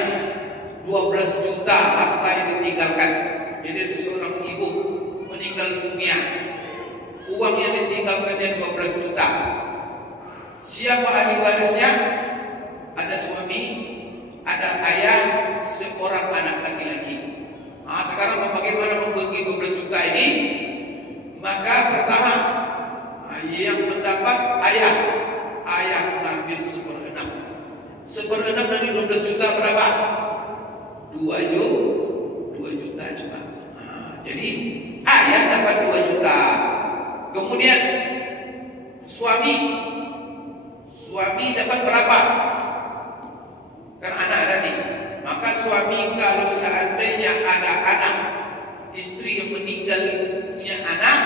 12 juta harta yang ditinggalkan, jadi seorang ibu meninggal dunia, uang yang ditinggalkannya 12 juta. Siapa ahli warisnya? Ada suami, ada ayah, seorang anak laki-laki. Sekarang bagaimana membagi 12 juta ini? Maka pertama, yang mendapat ayah mengambil 1/6. 1/6 dari 12 juta berapa? 2 juta cuma. Jadi ayah dapat 2 juta. Kemudian suami dapat berapa? Kan anak ada nih. Maka suami kalau seandainya ada anak, istri yang meninggal itu punya anak,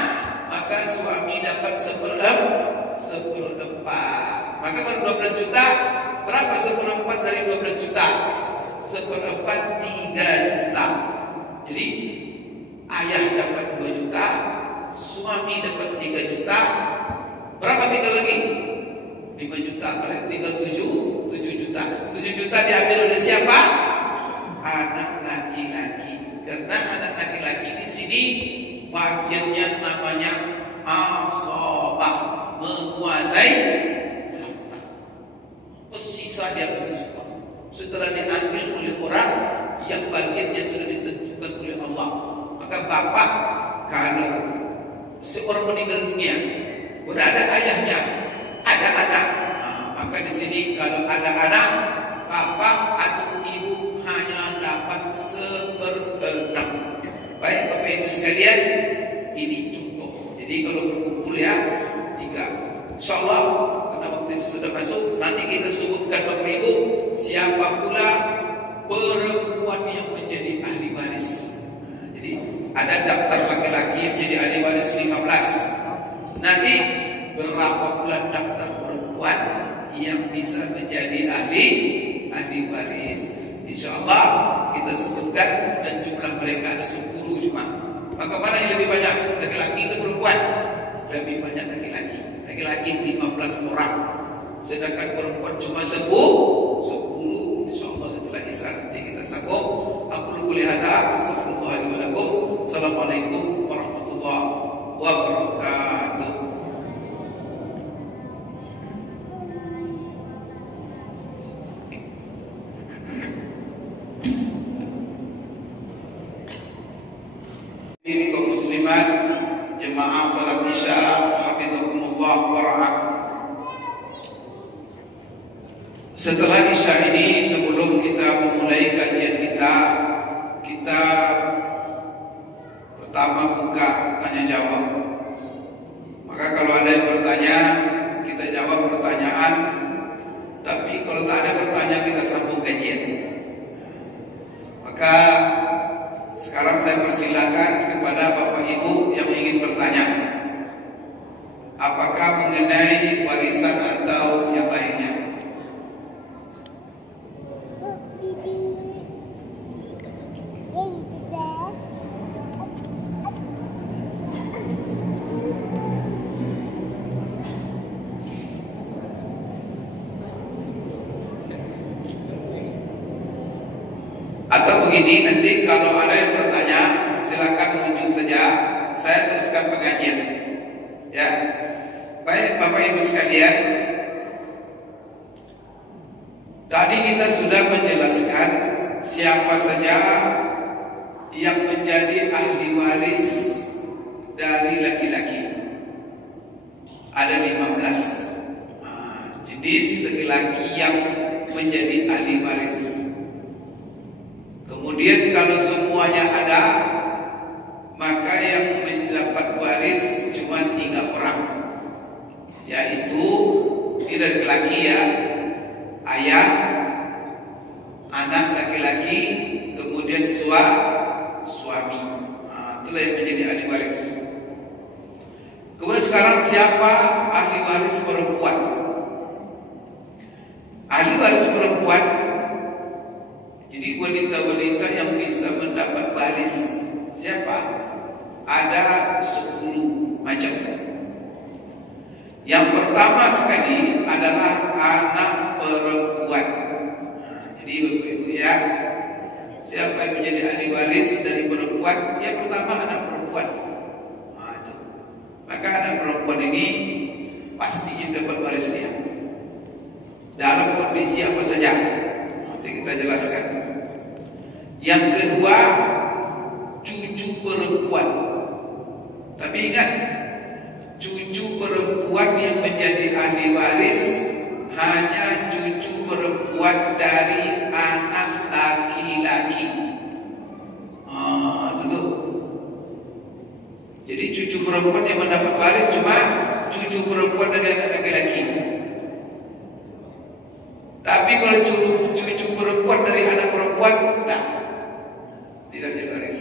maka suami dapat 1/4. Maka kalau 12 juta, berapa 1/4 dari 12 juta? 1/4 3 juta. Jadi ayah dapat 2 juta, suami dapat 3 juta. Berapa tinggal lagi? 5 juta. Kalau tinggal 7 juta. 7 juta diambil oleh siapa? Anak laki-laki. Karena anak laki-laki di sini bagiannya namanya asabah, menguasai harta. Sisa dia bersumpah. Setelah diambil oleh orang yang bagiannya sudah ditentukan oleh Allah. Maka bapak, kalau seorang meninggal dunia, sudah ada ayahnya, ada anak, maka di sini kalau ada anak, bapak atau ibu hanya dapat 1/6. Baik Bapak Ibu sekalian, ini contoh. Jadi kalau berkumpul ya 3. InsyaAllah karena waktu itu sudah masuk, nanti kita sebutkan Bapak Ibu siapa pula perempuan yang menjadi ahli waris. Jadi ada daftar laki-laki yang menjadi ahli waris 15. Nanti berapa pula daftar perempuan yang bisa menjadi ahli waris. InsyaAllah kita sebutkan dan jumlah mereka ada 10 cuma. Maka mana yang lebih banyak? Laki-laki atau perempuan? Lebih banyak laki-laki. Laki-laki 15 orang. Sedangkan perempuan cuma 10. InsyaAllah setelah Isya nanti kita sambung. Aku boleh hadap. Astagfirullahaladzim. Assalamualaikum warahmatullahi wabarakatuh. Kaum muslimat jemaah salat Isya hafizakumullah wa ra'akum. Setelah Isya ini, sebelum kita memulai kajian kita pertama buka tanya jawab. Maka kalau ada yang bertanya, kita jawab pertanyaan. Tapi kalau tak ada pertanyaan, kita sambung kajian. Maka sekarang saya persilakan kepada Bapak Ibu yang ingin bertanya, apakah mengenai warisan atau yang lainnya. Atau begini, nanti kalau ada yang bertanya silakan menunjuk saja, saya teruskan pengajian. Ya, baik Bapak Ibu sekalian, tadi kita sudah menjelaskan siapa saja yang menjadi ahli waris dari laki-laki. Ada 15 jenis laki-laki yang menjadi ahli waris. Kemudian kalau semuanya ada, maka yang mendapat waris cuma 3 orang, yaitu tidak laki-laki ya, ayah, anak laki-laki, kemudian suami. Itulah yang menjadi ahli waris. Kemudian sekarang siapa ahli waris perempuan? Ahli waris perempuan, jadi wanita-wanita yang bisa mendapat waris siapa? Ada 10 macam. Yang pertama sekali adalah anak perempuan. Jadi Bapak Ibu ya, siapa yang menjadi ahli waris dari perempuan? Yang pertama anak perempuan. Itu. Maka anak perempuan ini pastinya dapat waris dia. Dalam kondisi apa saja? Nanti kita jelaskan. Yang kedua, cucu perempuan. Tapi ingat, cucu perempuan yang menjadi ahli waris hanya cucu perempuan dari anak laki-laki. Itu. Jadi cucu perempuan yang mendapat waris cuma cucu perempuan dari anak laki-laki. Tapi kalau cucu perempuan dari anak perempuan, tidak ada waris.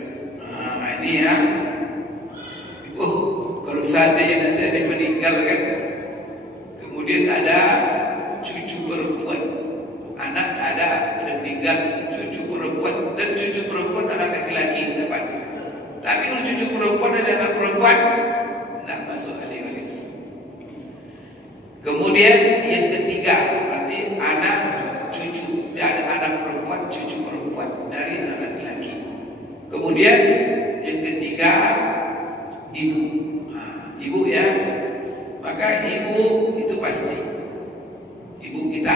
Ini ya. Kalau seandainya nanti ada yang meninggal kan, kemudian ada cucu perempuan, anak ada meninggal, cucu perempuan, dan cucu perempuan anak laki-laki dapat. Tapi kalau cucu perempuan dan anak perempuan, tidak masuk ahli waris. Kemudian yang ketiga, berarti anak cucu, ada anak perempuan, cucu perempuan dari anak laki-laki. Kemudian yang ketiga, ibu. Ibu ya, maka ibu itu pasti ibu kita.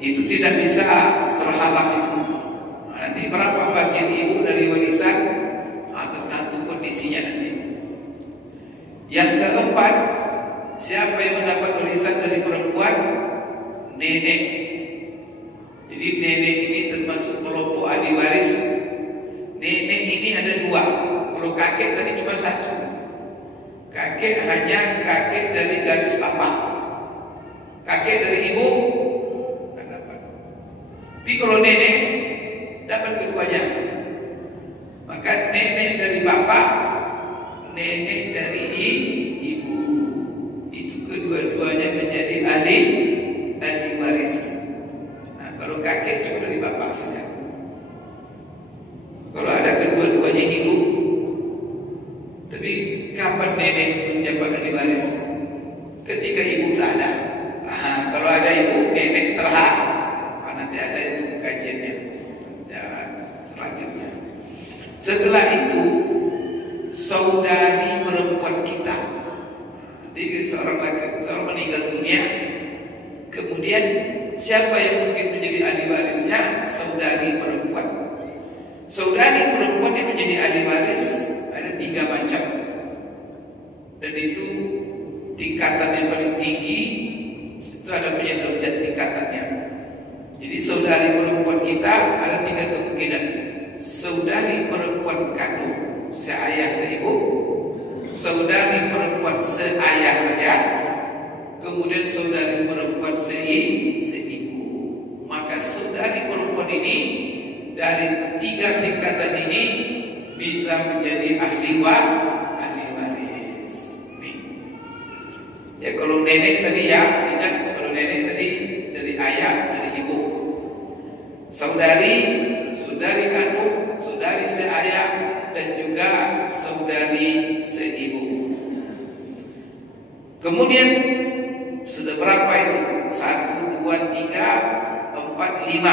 Itu tidak bisa terhalang itu. Nanti berapa bagian ibu dari warisan? Tergantung kondisinya nanti. Yang keempat, siapa yang mendapat warisan dari perempuan? Nenek. Jadi nenek ini termasuk kelompok ahli waris. Nenek ini ada 2. Kalau kakek tadi cuma 1. Kakek hanya kakek dari garis bapak. Kakek dari ibu tidak dapat. Tapi kalau nenek dapat keduanya. Maka nenek dari bapak, nenek dari ibu, itu kedua-duanya menjadi ahli waris. kapan nenek mendapat ahli waris? Ketika ibu tak ada. Kalau ada ibu, nenek terhak. Nanti ada itu kajiannya. Ya, selanjutnya. Setelah itu, saudari perempuan kita. Jadi seorang meninggal dunia, kemudian siapa yang mungkin menjadi ahli warisnya? Saudari perempuan. Saudari perempuan yang menjadi ahli waris ada 3 macam. Dan itu tingkatan yang paling tinggi, itu ada punya derajat tingkatannya. Jadi saudari perempuan kita ada 3 kemungkinan. Saudari perempuan kandung, seayah seibu, saudari perempuan seayah saja, kemudian saudari perempuan seibu. Maka saudari perempuan ini dari 3 tingkatan ini bisa menjadi ahli waris. Ya, kalau nenek tadi ya, ingat kalau nenek tadi dari ayah, dari ibu. Saudari kandung, saudari seayah, dan juga saudari seibu. Kemudian sudah berapa itu? 1, 2, 3, 4, 5,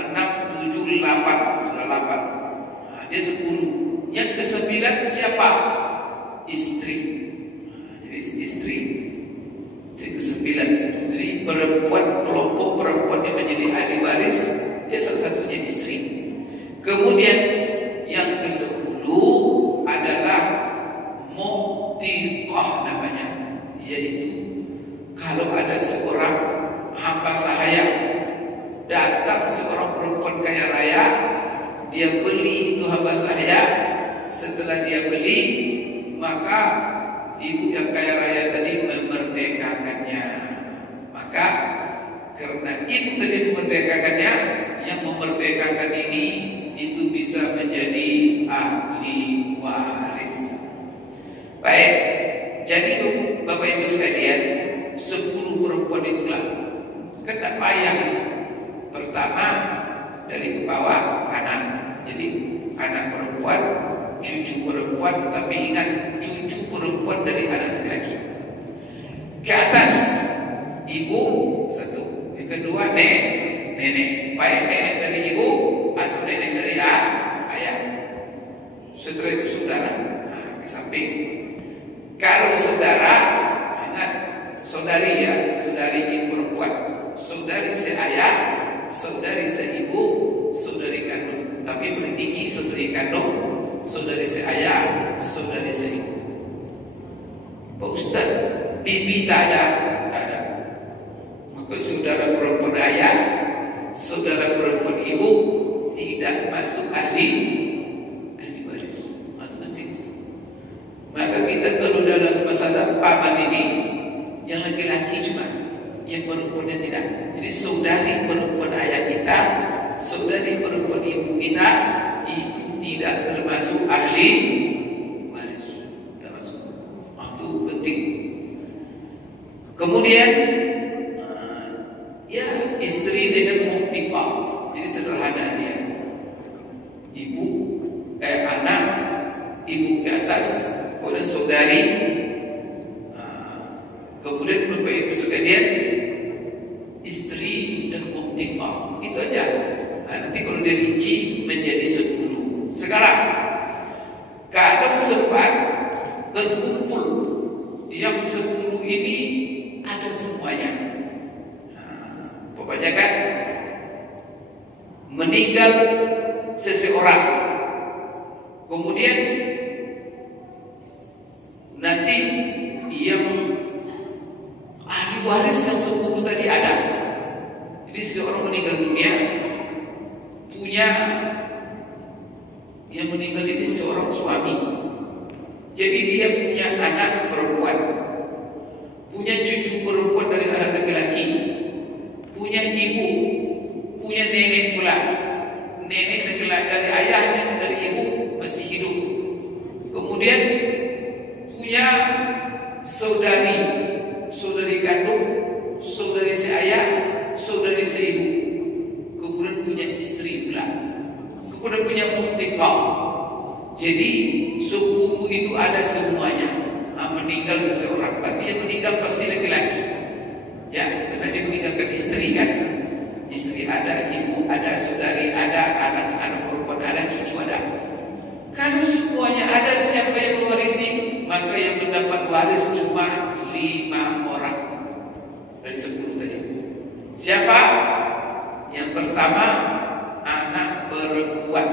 6, 7, 8. Sudah 8. Dia 10. Yang ke-9 siapa? Istri. Jadi istri. Itu ke-9. Jadi perempuan, kelompok perempuan yang menjadi ahli waris, dia salah satunya istri. Kemudian yang ke-10 adalah mu'tiqah namanya, yaitu kalau ada seorang hamba sahaya, datang seorang perempuan kaya raya, dia beli itu hamba sahaya. Setelah dia beli, maka ibu yang kaya raya tadi memerdekakannya. Maka karena ibu tadi memerdekakannya, yang memerdekakan ini itu bisa menjadi ahli waris. Baik, jadi Bapak Ibu sekalian, 10 perempuan itulah kena payah itu. Pertama dari ke bawah anak. Jadi anak perempuan, cucu perempuan, tapi ingat cucu perempuan dari anak laki-laki. Ke atas ibu 1, yang kedua nenek. Baik nenek dari ibu atau nenek dari ayah. Setelah itu saudara. Ke samping. Kalau saudara, ingat saudari ya, saudari ibu perempuan, saudari seayah, saudari seibu, saudari kandung. Tapi paling tinggi saudari kandung, saudari seayah, saudari seibu. Pak Ustaz, bibi tak ada. Maka saudara perempuan ayah, saudara perempuan ibu tidak masuk ahli waris. Maka kita kalau dalam masalah paman ini, yang laki-laki cuma, yang perempuannya tidak. Jadi saudari perempuan ayah kita, saudari perempuan ibu kita, itu tidak termasuk ahli waris. Tidak masuk. Itu penting. Kemudian ya, istri dengan mu'tiqah. Jadi sederhana dia. Anak, ibu ke atas, kemudian saudari, kemudian Bapak Ibu sekalian, istri dan mu'tiqah. Itu aja. Nanti kalau dirinci menjadi 10. Sekarang kalau sempat berkumpul yang 10 ini ada semuanya. Pokoknya kan meninggal seseorang, kemudian nanti yang ahli waris yang 10 tadi ada. Jadi seseorang meninggal dunia, punya yang meninggal ini seorang suami. Jadi dia punya anak perempuan, punya cucu perempuan dari anak laki-laki, punya ibu, punya nenek pula. Nenek dari ayahnya dan dari ibu masih hidup. Kemudian punya saudari, saudari kandung, saudari seayah, saudari seibu. Kemudian punya istri pula. Kemudian punya mu'tiqah. Jadi 10 itu ada semuanya. meninggal seseorang, berarti yang meninggal pasti laki-laki. Ya, karena dia meninggalkan istri kan. Istri ada, ibu ada, saudari ada, anak-anak perempuan ada, cucu ada. Kalau semuanya ada, siapa yang mewarisi? Maka yang mendapat waris cuma 5 orang dari 10 tadi. Siapa? Yang pertama, anak perempuan.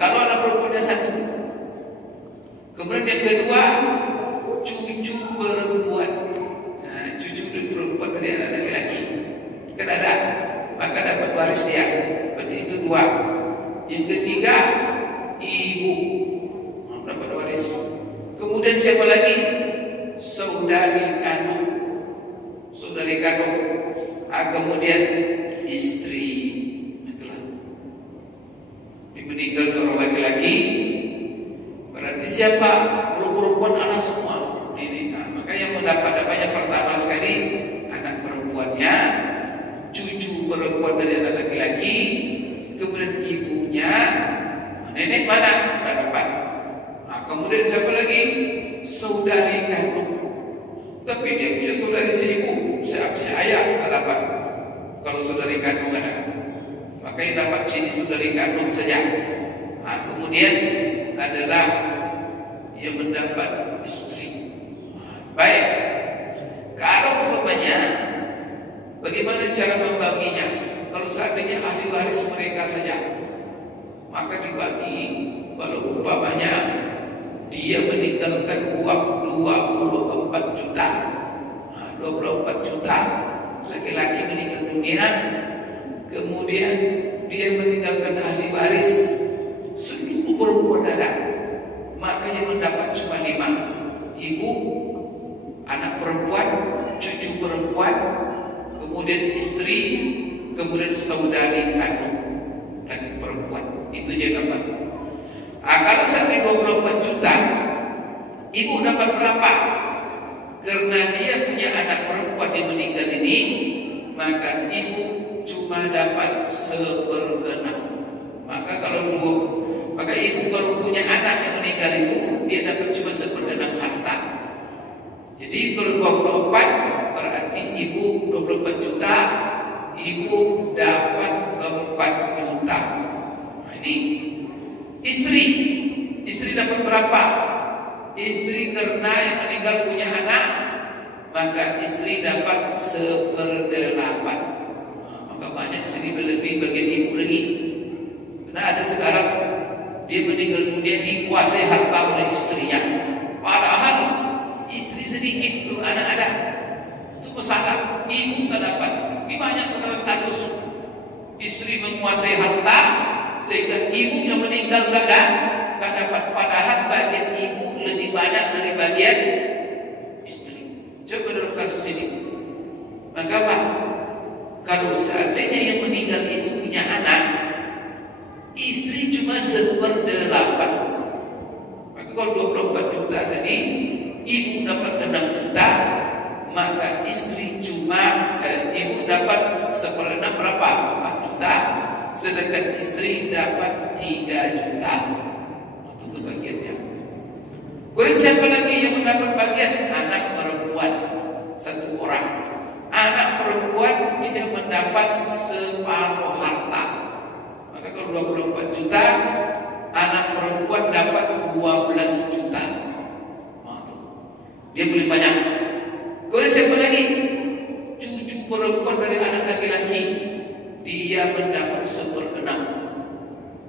Kalau anak perempuannya 1. Kemudian yang kedua, cucu perempuan. Nah, cucu perempuan dari anak laki-laki kan ada, maka dapat waris dia. Berarti itu 2. Yang ketiga, ibu dapat waris. Kemudian siapa lagi? Saudari kandung. Saudari kandung. Kemudian istri. Itulah. Meninggal seorang laki-laki, berarti siapa? Perempuan anak semua. Ini, maka yang mendapat apanya pertama sekali anak perempuannya, cucu perempuan dari anak laki-laki, kemudian ibunya, nenek mana? Tidak dapat. Kemudian siapa lagi? Saudari kandung. Tapi dia punya saudari seibu, seayah, tak dapat. Kalau saudari kandung ada, maka yang dapat sini saudari kandung saja. Kemudian adalah yang mendapat istri. Baik. Kalau umpamanya, bagaimana cara membaginya? Kalau seandainya ahli waris mereka saja, maka dibagi. Kalau umpamanya dia meninggalkan uang 24 juta, 24 juta, laki-laki meninggal dunia, kemudian dia meninggalkan ahli waris, seluruh perempuan ada, maka yang mendapat cuma 5. Ibu, anak perempuan, cucu perempuan, kemudian istri, kemudian saudari kandung laki perempuan. Itu yang dapat. Kalau sampai 24 juta, ibu dapat berapa? Karena dia punya anak perempuan yang meninggal ini, maka ibu cuma dapat 1/6. Maka maka ibu kalau punya anak yang meninggal itu, dia dapat cuma 1/6 harta. Jadi kalau 24 berarti ibu 24 juta, ibu dapat 4 juta. Nah, ini istri dapat berapa? Istri karena yang meninggal punya anak, maka istri dapat 1/8. Maka banyak sini lebih bagian ibu lagi. Karena ada sekarang dia meninggal dunia dikuasai harta oleh istrinya, padahal istri sedikit, kalau anak ada. Itu masalah, ibu tak dapat. Ini banyak sekarang kasus istri menguasai harta sehingga ibu yang meninggal gak dapat, padahal bagian ibu lebih banyak dari bagian istri. Coba dalam kasus ini, maka apa? Kalau seandainya yang meninggal itu punya anak, istri cuma 1/8. Maka kalau 24 juta tadi, ibu dapat 6 juta, maka istri cuma ibu dapat 1/6 berapa? 4 juta. Sedangkan istri dapat 3 juta. Itu bagiannya. Kemudian siapa lagi yang mendapat bagian? Anak perempuan 1 orang. Anak perempuan dia mendapat separuh harta. Maka kalau 24 juta, anak perempuan dapat 12 juta. Dia boleh banyak. Kemudian siapa lagi? Cucu perempuan dari anak laki-laki, dia mendapat 1/6.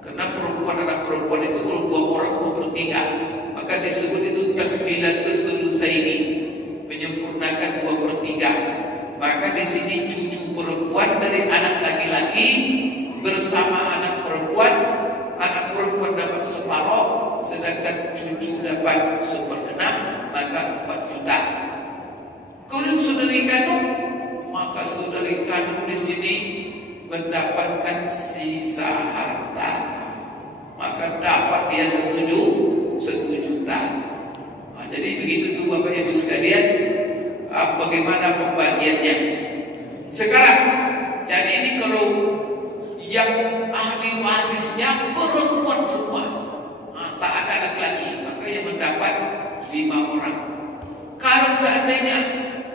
Karena anak perempuan itu kalau 2 orang 2/3, maka disebut itu takmilatus sulusaini, menyempurnakan 2/3. Maka di sini cucu perempuan dari anak laki-laki bersama anak perempuan dapat separuh, sedangkan cucu dapat 1/6, maka 4 juta. Kemudian saudari kandung, maka saudari kandung di sini mendapatkan sisa harta, maka dapat dia 1 juta. Jadi begitu tuh Bapak Ibu sekalian, bagaimana pembagiannya. Sekarang, jadi ini kalau yang ahli warisnya perempuan semua, tak ada laki-laki, maka yang mendapat 5 orang. Kalau seandainya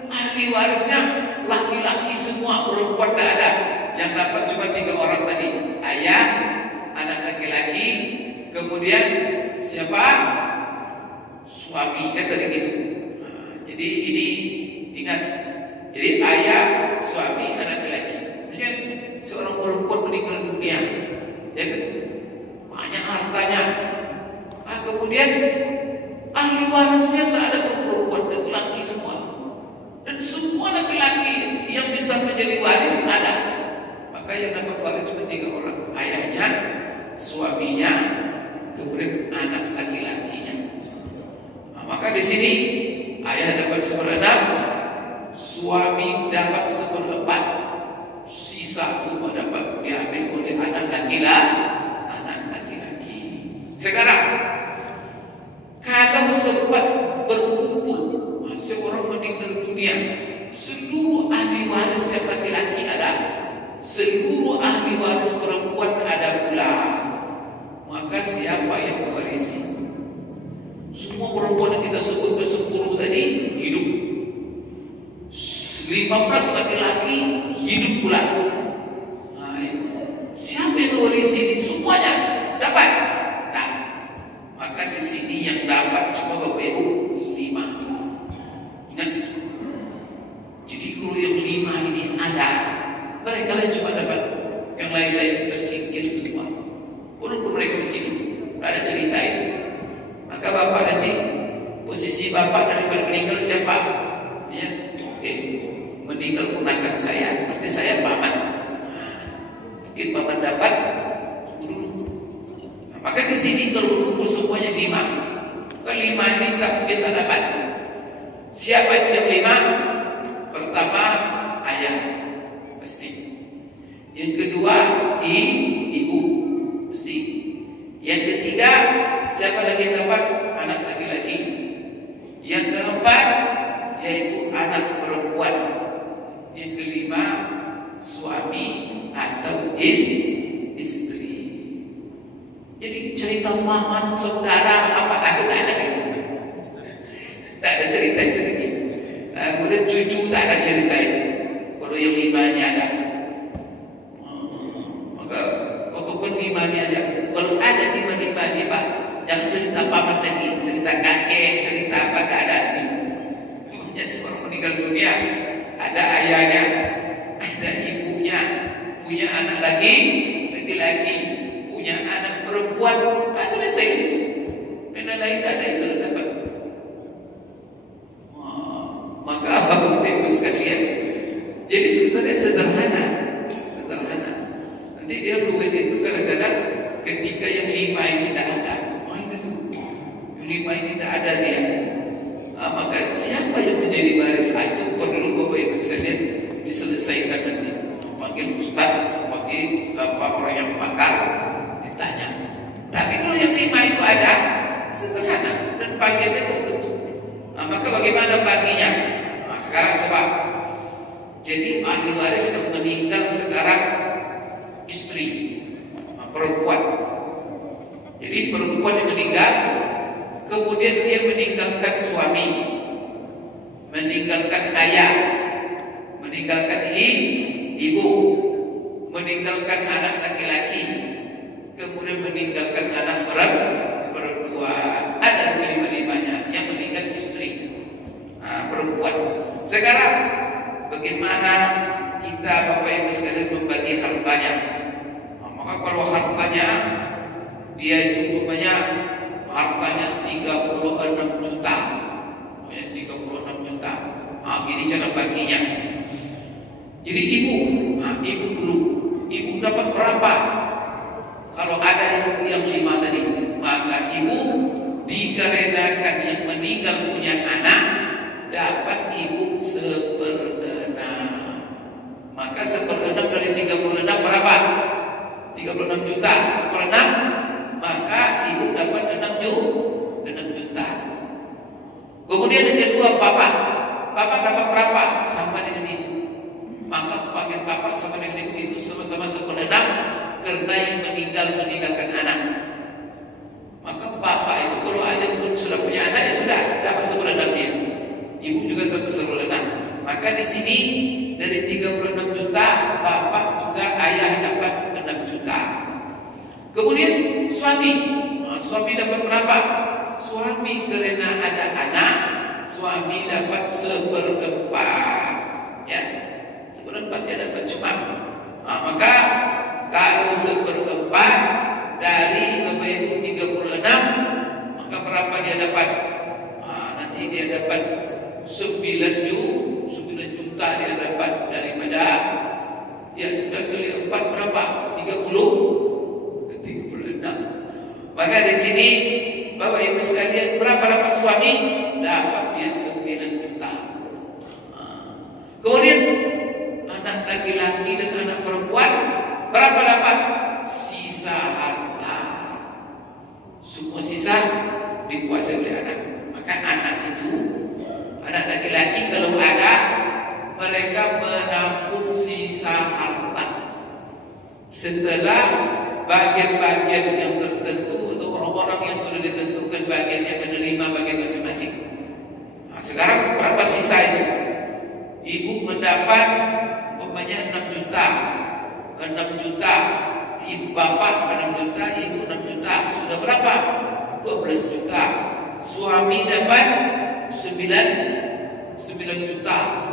ahli warisnya laki-laki semua, perempuan tidak ada, yang dapat cuma 3 orang tadi, ayah, anak laki-laki, kemudian siapa? Suami, kan tadi gitu. Jadi ini ingat, jadi ayah, suami, anak laki-laki. Maksudnya seorang perempuan meninggal dunia, ya kan? Banyak hartanya. Kemudian ahli warisnya tak ada perempuan, laki-laki semua. Dan semua laki-laki yang bisa menjadi waris ada. Maka yang dapat waris cuma 3 orang, ayahnya, suaminya, kemudian anak laki-lakinya. Maka di sini ayah dapat 1/6, suami dapat 1/4, sisa semua dapat diambil oleh anak laki-laki. Sekarang kalau sempat berkumpul, seorang meninggal dunia, seluruh ahli waris yang laki-laki ada, seluruh ahli waris perempuan ada pula, maka siapa yang mewarisi? Semua perempuan yang kita sebutkan 10 tadi hidup, 15 laki-laki hidup pula. Siapa yang mewarisi ini? Semuanya dapat. Nah, maka di sini yang dapat cuma Bapak Ibu 5. Ingat itu. Jadi kalau yang 5 ini ada, mereka lain cuma dapat, yang lain-lain tersingkir semua. Walaupun mereka di sini ada cerita itu. Maka bapak nanti posisi bapak daripada meninggal siapa? Ya, meninggal ponakan saya, berarti saya paman. Mungkin paman dapat dulu. Maka di sini kalau berkumpul semuanya 5. Ke-5 ini tak kita dapat. Siapa itu yang 5? Pertama ayah, pasti. Yang kedua ibu, mesti. Yang ketiga siapa lagi yang dapat? Anak laki-laki. Yang keempat yaitu anak perempuan. Yang kelima suami atau istri. Jadi cerita paman, saudara, apa itu tak ada itu. Tak ada cerita itu lagi. Kemudian cucu tak ada cerita itu. Kalau yang 5 ini ada. Maka pokoknya 5 ini aja. Kalau ada 5 ini Pak, jangan cerita paman lagi, cerita kakek, cerita apa, tak ada lagi. Pokoknya seorang meninggal dunia, ada ayahnya, ada ibunya, punya anak laki-laki, punya anak perempuan, selesai itu. Dan lain ada itu dapat. Maka Bapak Ibu sekalian, jadi sebenarnya sederhana. Nanti dia bukan itu kadang-kadang ketika yang 5 ini tidak ada, yang 5 ini tidak ada dia. Maka siapa yang menjadi waris itu perlu Bapak Ibu sekalian diselesaikan nanti. Panggil ustaz, panggil orang yang pakar, ditanya. Tapi kalau yang 5 itu ada, sederhana dan bagiannya tertentu. Maka bagaimana baginya? Sekarang coba. Jadi ahli waris yang meninggal sekarang istri, perempuan. Jadi perempuan yang meninggal, kemudian dia meninggalkan suami, meninggalkan ayah, meninggalkan ibu, meninggalkan anak laki-laki, kemudian meninggalkan anak perempuan. Ada 5-5-nya yang meninggal istri, perempuan. Sekarang bagaimana kita Bapak Ibu sekalian membagi hartanya? Maka kalau hartanya dia itu umpamanya hartanya 36 juta, 36 juta. Gini cara baginya. Jadi ibu dulu, ibu dapat berapa? Kalau ada yang 5 tadi, maka ibu dikarenakan yang meninggal punya anak, dapat ibu 1/6. Maka 1/6 dari 36 berapa? 36 juta. 1/6, maka ibu dapat 6 juta. Kemudian yang kedua bapak dapat berapa? Sama dengan ibu. Maka panggil bapak sama dengan ibu itu sama-sama 1/6, karena yang meninggalkan anak. Maka bapak itu kalau ayah pun sudah punya anak, ya sudah dapat 1/6 dia. Ibu juga Maka di sini dari 36 juta, bapak juga ayah dapat 6 juta. Kemudian suami, suami dapat berapa? Suami kerana ada anak, suami dapat 1/4. Ya, 1/4 dia dapat cuma. Maka kalau 1/4 dari Bapak Ibu 36, maka berapa dia dapat? Nanti dia dapat 9 juta dia dapat daripada, ya 9 kali 4 berapa? 36. Maka di sini Bapak Ibu sekalian, berapa dapat suami? Dapat dia 9 juta. Kemudian anak laki-laki dan anak perempuan berapa dapat? Sisa harta. Semua sisa dikuasai oleh anak. Maka anak itu, anak laki-laki kalau ada, mereka menampung sisa harta. Setelah bagian-bagian yang tertentu atau orang-orang yang sudah ditentukan bagiannya menerima bagian masing-masing. Sekarang berapa sisa itu? Ibu mendapat umpamanya 6 juta. 6 juta. Ibu bapak 6 juta, ibu 6 juta. Sudah berapa? 12 juta. Suami dapat 9 juta.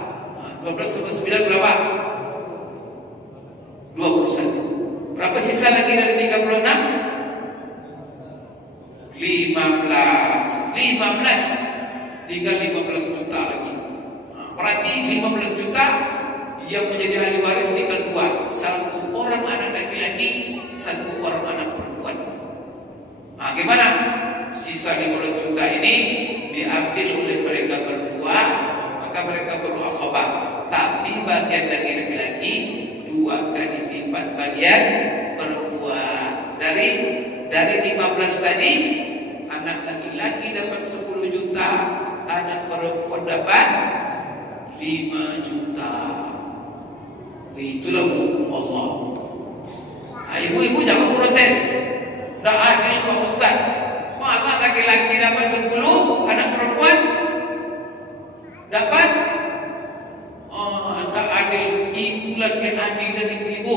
12 tambah 9 berapa? 21. Berapa sisa lagi dari 36? 15. Tinggal 15 juta lagi. Berarti 15 juta yang menjadi ahli waris tinggal 2. 1 orang anak laki-laki, 1 orang anak perempuan. Gimana? Sisa 15 juta ini diambil oleh mereka berdua, maka mereka berasabah. Tapi bagian laki-laki 2 kali lipat bagian perempuan. Dari 15 tadi, anak laki-laki dapat 10 juta, anak perempuan dapat 5 juta. Itulah hukum Allah. Ibu-ibu jangan protes. Dah adil Pak Ustaz. Masa laki-laki dapat 10, anak perempuan dapat? Dah adil. Itulah keadilan ibu-ibu.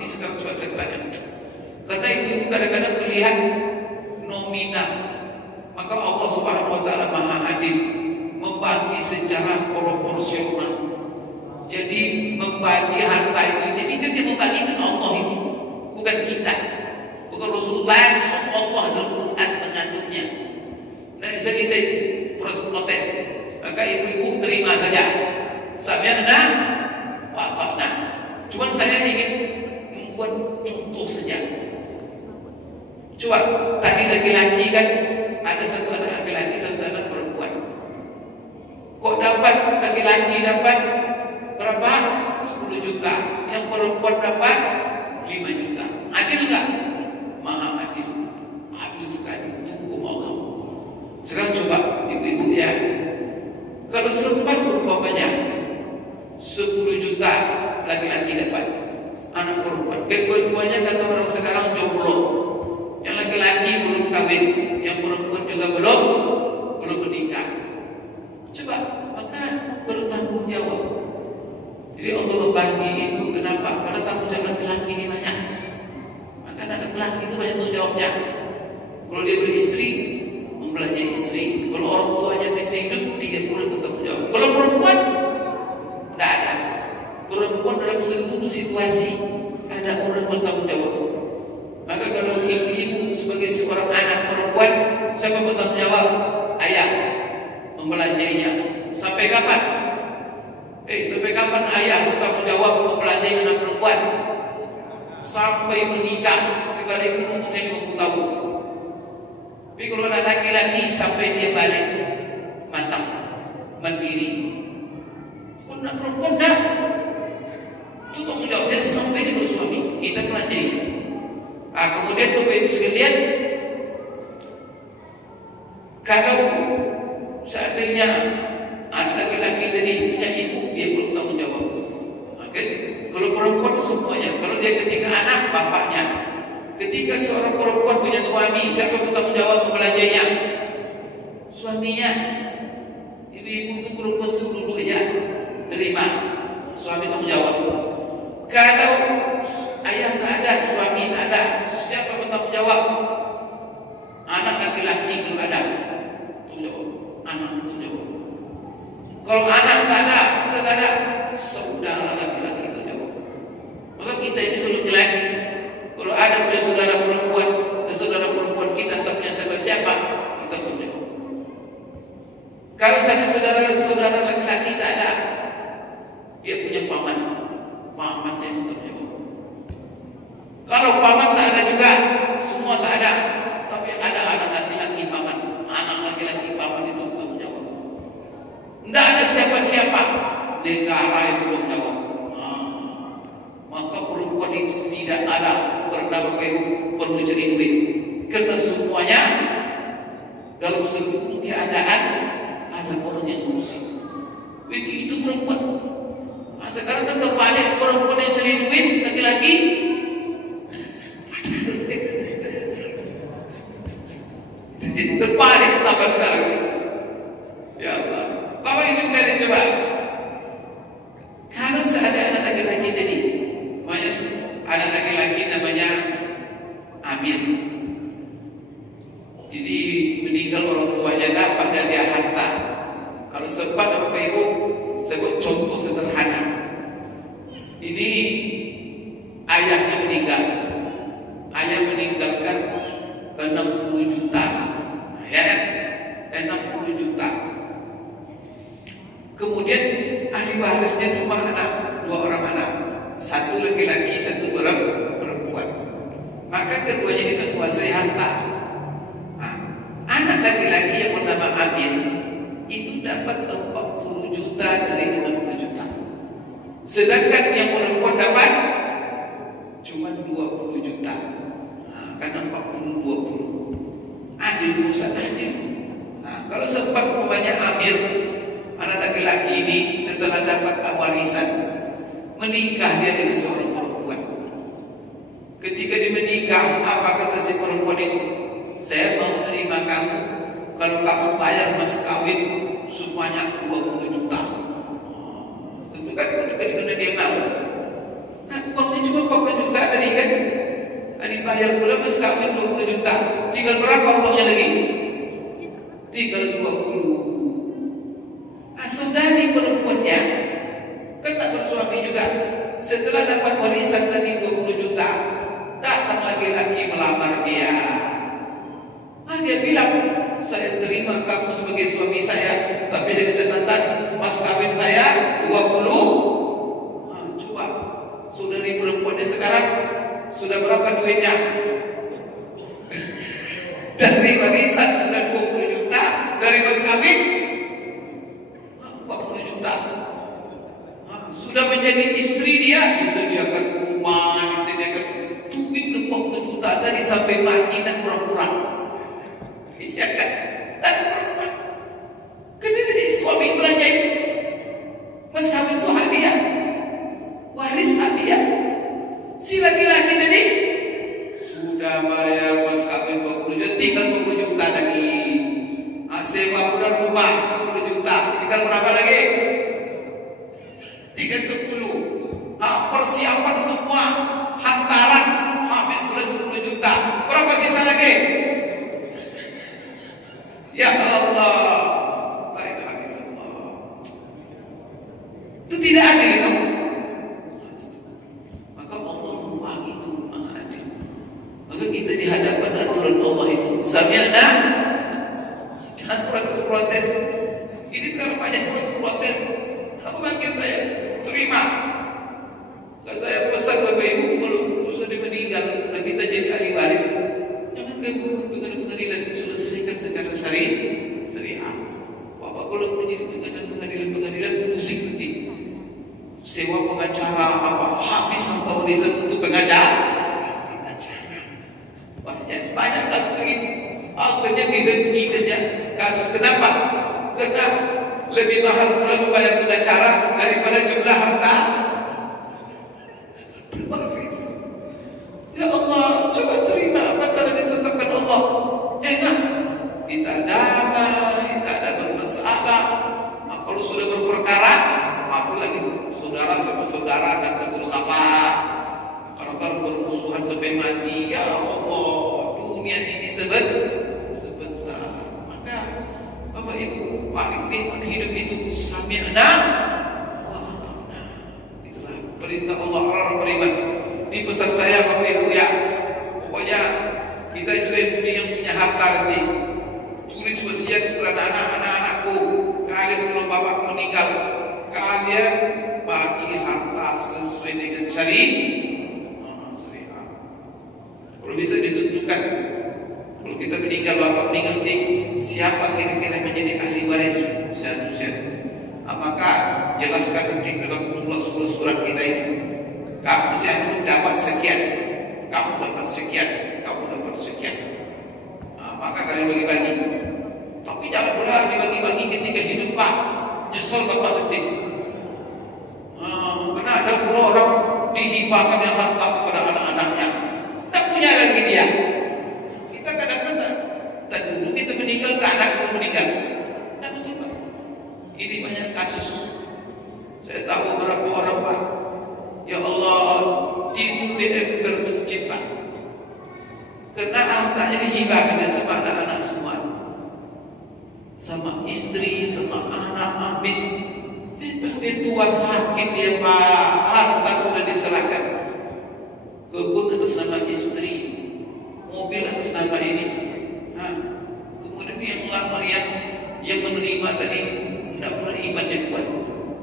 Ini sekarang coba saya tanya. Karena ibu-ibu kadang-kadang melihat nominal. Maka Allah Subhanahu wa taala Maha Adil, membagi secara proporsional. Jadi membagi harta itu, jadi kan dia membagikan Allah ini, bukan kita, bukan Rasulullah. Allah dalam Quran mengaturnya. Nah, bisa kita itu protes. Maka ibu-ibu terima saja. Sami'na wa ata'na. Cuma saya ingin membuat contoh saja. Coba tadi laki-laki kan ada 1 anak laki-laki, 1 anak perempuan. Kok dapat laki-laki dapat berapa? 10 juta. Yang perempuan dapat 5 juta. Adil enggak? Maha adil. Adil sekali. Itu hukum Allah. Sekarang coba ibu-ibu ya. Kalau sempat umpamanya 10 juta laki-laki dapat, anak perempuan. Kedua-duanya kata orang sekarang jomblo. Yang laki-laki belum kawin, yang perempuan juga belum menikah. Coba, maka bertanggung jawab. Jadi Allah membagi itu kenapa? Karena tanggung jawab laki-laki ini banyak. Maka anak laki-laki itu banyak tanggung jawabnya. Kalau dia beristri, membelanjakan istri. Kalau orang tuanya bisa hidup, dia boleh bertanggung jawab. Kalau perempuan, tidak ada. Perempuan dalam seluruh situasi ada orang bertanggung jawab. Maka kalau ibu-ibu sebagai seorang anak perempuan, siapa bertanggung jawab? Ayah membelanjainya. Sampai kapan? Sampai kapan ayah bertanggung jawab membelanjai anak perempuan? Sampai menikah, sekalipun umurnya 20 tahun. Tapi kalau anak laki-laki sampai dia balik matang, mandiri. Kalau anak perempuan dah, itu tanggung jawabnya sampai dia bersuami, kita belanjai. Kemudian Bapak Ibu sekalian, kalau seandainya anak laki-laki tadi punya ibu, dia belum tanggung jawab. Kalau perempuan semuanya, kalau dia ketika anak, bapaknya. Ketika seorang perempuan punya suami, siapa yang bertanggung jawab membelanjainya? Suaminya. Ibu-ibu itu perempuan itu duduk aja. Kalau anak tak ada, saudara laki-laki itu jawab. Maka kita ini sudah laki. Kalau ada punya saudara perempuan, dan saudara perempuan kita tak punya siapa, kita pun jawab. Kalau saudara laki-laki tak ada, dia punya paman, pamannya yang jawab. Kalau paman tak ada juga, semua tak ada, tapi ada anak laki-laki paman, anak laki-laki paman itu tanggung jawab. Tidak ada siapa-siapa, negara yang tanggung jawab. Maka perempuan itu tidak ada pernah Bapak Ibu perlu cari duit, karena semuanya dalam seluruh keadaan ada orang yang ngurusin. Itu perempuan. Sekarang kan terbalik, perempuan yang cari duit, laki-laki jadi terbalik sampai sekarang. Ya Allah, Bapak Ibu sekalian coba, kalau seandainya anak laki-laki tadi, anak laki-laki namanya Amir, jadi meninggal orang tuanya, dapat dari harta. Kalau sempat Bapak Ibu, saya buat contoh sederhana. Ini ayahnya meninggal, ayah meninggalkan 60 juta, ya kan? 60 juta. Kemudian ahli warisnya cuma dua orang anak, satu laki-laki, satu orang perempuan. Maka keduanya ini menguasai harta. Anak laki-laki yang bernama Amir itu dapat 40 juta dari 60 juta. Sedangkan yang perempuan dapat cuma 20 juta. Karena 40-20. Adil, urusan adil. Kalau sempat umpamanya Amir, anak laki-laki ini setelah dapat warisan, menikah dia dengan seorang perempuan. Ketika dia menikah, apa kata si perempuan itu? Saya mau menerima kamu kalau kamu bayar mas kawin sebanyak 20 juta. Tentu kan karena dia mau. Nah, uangnya cuma 40 juta tadi kan? Dibayar pula mas kawin 20 juta. Tinggal berapa uangnya lagi? Tinggal 20. Saudari perempuannya kan tak bersuami juga. Setelah dapat warisan tadi 20 juta, datang laki-laki melamar dia. Dia bilang, saya terima kamu sebagai suami saya, tapi dengan catatan mas kawin saya 20. Coba saudari perempuannya sekarang sudah berapa duitnya? Dari warisan sudah 20 juta, dari mas kawin 40 juta. Sudah menjadi istri dia, disediakan rumah, disediakan duit 40 juta tadi sampai mati dan pura-pura. Iya kan? Dan perempuan karena jadi suami belanjain mas kawin itu hadiah, waris hadiah. Si laki-laki tadi sudah bayar mas kawin 20 juta, tinggal 20 juta lagi. Sewa bulan rumah 10 juta, tinggal berapa lagi? Tinggal 10. Persiapan semua, hantaran habis pula 10 juta. Berapa sisa lagi? Ya Allah, la ilaha illallah. Itu tidak adil itu. Maka Allah itu maha adil. Maka kita di hadapan aturan Allah itu sami'na, jangan protes-protes. Ini sekarang banyak protes. Apa bagian saya? Terima. Kalau saya pesan Bapak Ibu, kalau sudah meninggal dan kita jadi ahli waris, jangan gabung dengan pengadilan, selesaikan secara syariah. Bapak kalau menjadi pengadilan pusing nanti. Sewa pengacara apa? Habis harta warisan untuk pengacara. Banyak kasus begitu. Akhirnya dihentikannya kasus. Kenapa? Karena lebih mahal pula membayar pengacara daripada jumlah harta. Ya Allah, coba terima apa yang ditetapkan Allah. Enak, kita damai, tak ada bermasalah. Kalau sudah berperkara, apa lagi tuh? Saudara sama saudara tak tegur sapa. Kalau bermusuhan sampai mati, ya Allah, dunia ini sebentar. Maka Bapak Ibu, paling nikmat hidup itu sami sami'na wa ata'na. Itulah perintah Allah orang beriman. Ini pesan saya Bapak Ibu ya. Pokoknya kita juga yang punya harta nanti, tulis wasiat kepada anak-anakku. Kalian kalau bapak meninggal, kalian bagi harta sesuai dengan syariat. Kalau bisa ditentukan, kalau kita meninggal, bapak meninggal nanti, siapa kira-kira menjadi ahli waris satu-satu. Maka jelaskan nanti dalam jumlah surat kita ini. Kamu siapa dapat sekian, kamu dapat sekian, kamu dapat sekian. Maka kalian bagi-bagi. Tapi jangan pula dibagi-bagi ketika hidup Pak. Nyesal bapak penting. Karena ada pula orang dihibahkan yang harta kepada anak-anaknya, tak punya lagi dia. Kita kadang-kadang tak dulu kita meninggal, tak anak pun meninggal. Nah betul Pak. Ini banyak kasus. Saya tahu beberapa orang Pak, ya Allah, tidur di ember masjid Pak, karena hartanya dihibahkan sama anak-anak semua, sama istri, sama anak habis. Pasti tua sakit dia Pak, harta sudah diserahkan. Kebun atas nama istri, mobil atas nama ini. Kemudian yang melamar yang menerima tadi tidak pernah iman yang kuat.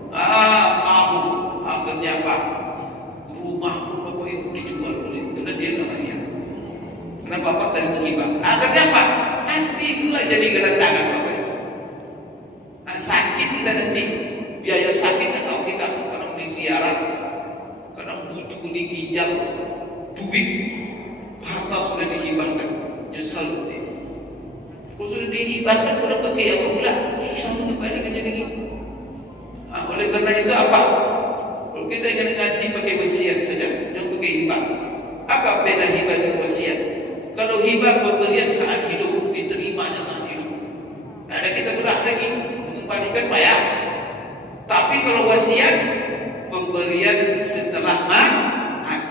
Kamu akhirnya apa? Rumah pun bapak ibu dijual oleh, karena dia tak hadiah. Karena bapak tadi menghibah. Akhirnya apa? Nanti itulah jadi gelandangan bapak itu. Sakit kita nanti, biaya sakit tak tahu kita, kadang miliaran, kadang butuh di ginjal, duit, harta sudah dihibahkan, nyesal nanti. Kalau sudah dihibahkan, kurang pakai apa pula? Susah mengembalikannya lagi. Oleh karena itu apa? Kalau kita ingin ngasih pakai wasiat saja, jangan pakai hibah. Apa beda hibah dan wasiat? Kalau hibah pemberian saat hidup, diterimanya saat hidup. Nah, ada kita berat lagi mengembalikan bayar. Tapi kalau wasiat, pemberian setelah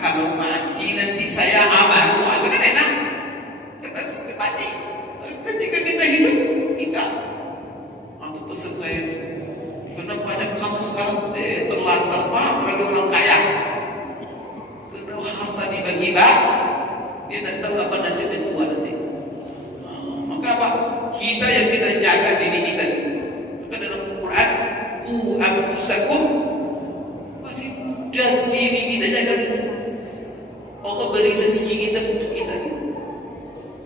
kalau mati nanti saya amal. Itu kan enak. Karena sudah mati. Ketika kita hidup, kita. Itu pesan saya. Karena banyak kasus sekarang terlantar Pak, apalagi orang kaya. Karena harta dibagi-bagi, dia nak tahu apa nasibnya tua nanti. Maka apa? Kita yang kita jaga diri kita. Maka dalam Al-Quran, ku anfusakum, dan diri kita jaga. Allah beri rezeki kita untuk kita.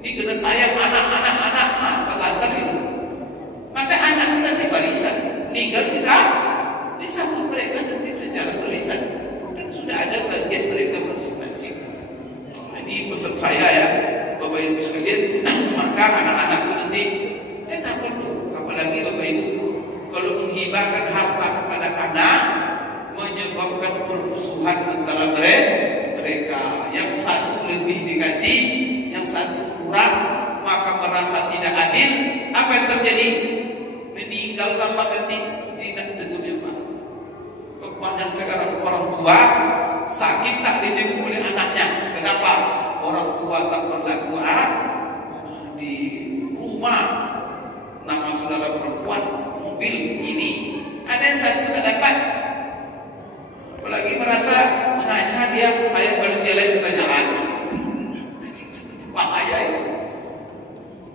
Ini kena sayang anak-anak terlantar itu. Maka anak itu nanti warisan. Meninggal kita disambut mereka nanti secara warisan, dan sudah ada bagian mereka masing-masing. Ini pesan saya ya Bapak Ibu sekalian. Maka anak-anak itu nanti tak perlu, apalagi Bapak Ibu kalau menghibahkan harta kepada anak, menyebabkan permusuhan antara mereka. Yang satu lebih dikasih, yang satu kurang, maka merasa tidak adil. Apa yang terjadi? Meninggal bapak nanti tidak tegurnya Pak. Banyak sekarang orang tua sakit tak dijenguk oleh anaknya. Kenapa? Orang tua tak berlaku di rumah, nama saudara perempuan, mobil ini, ada yang satu tak dapat. Apalagi merasa mengajar dia, saya paling jelek katanya lagi. Bahaya itu.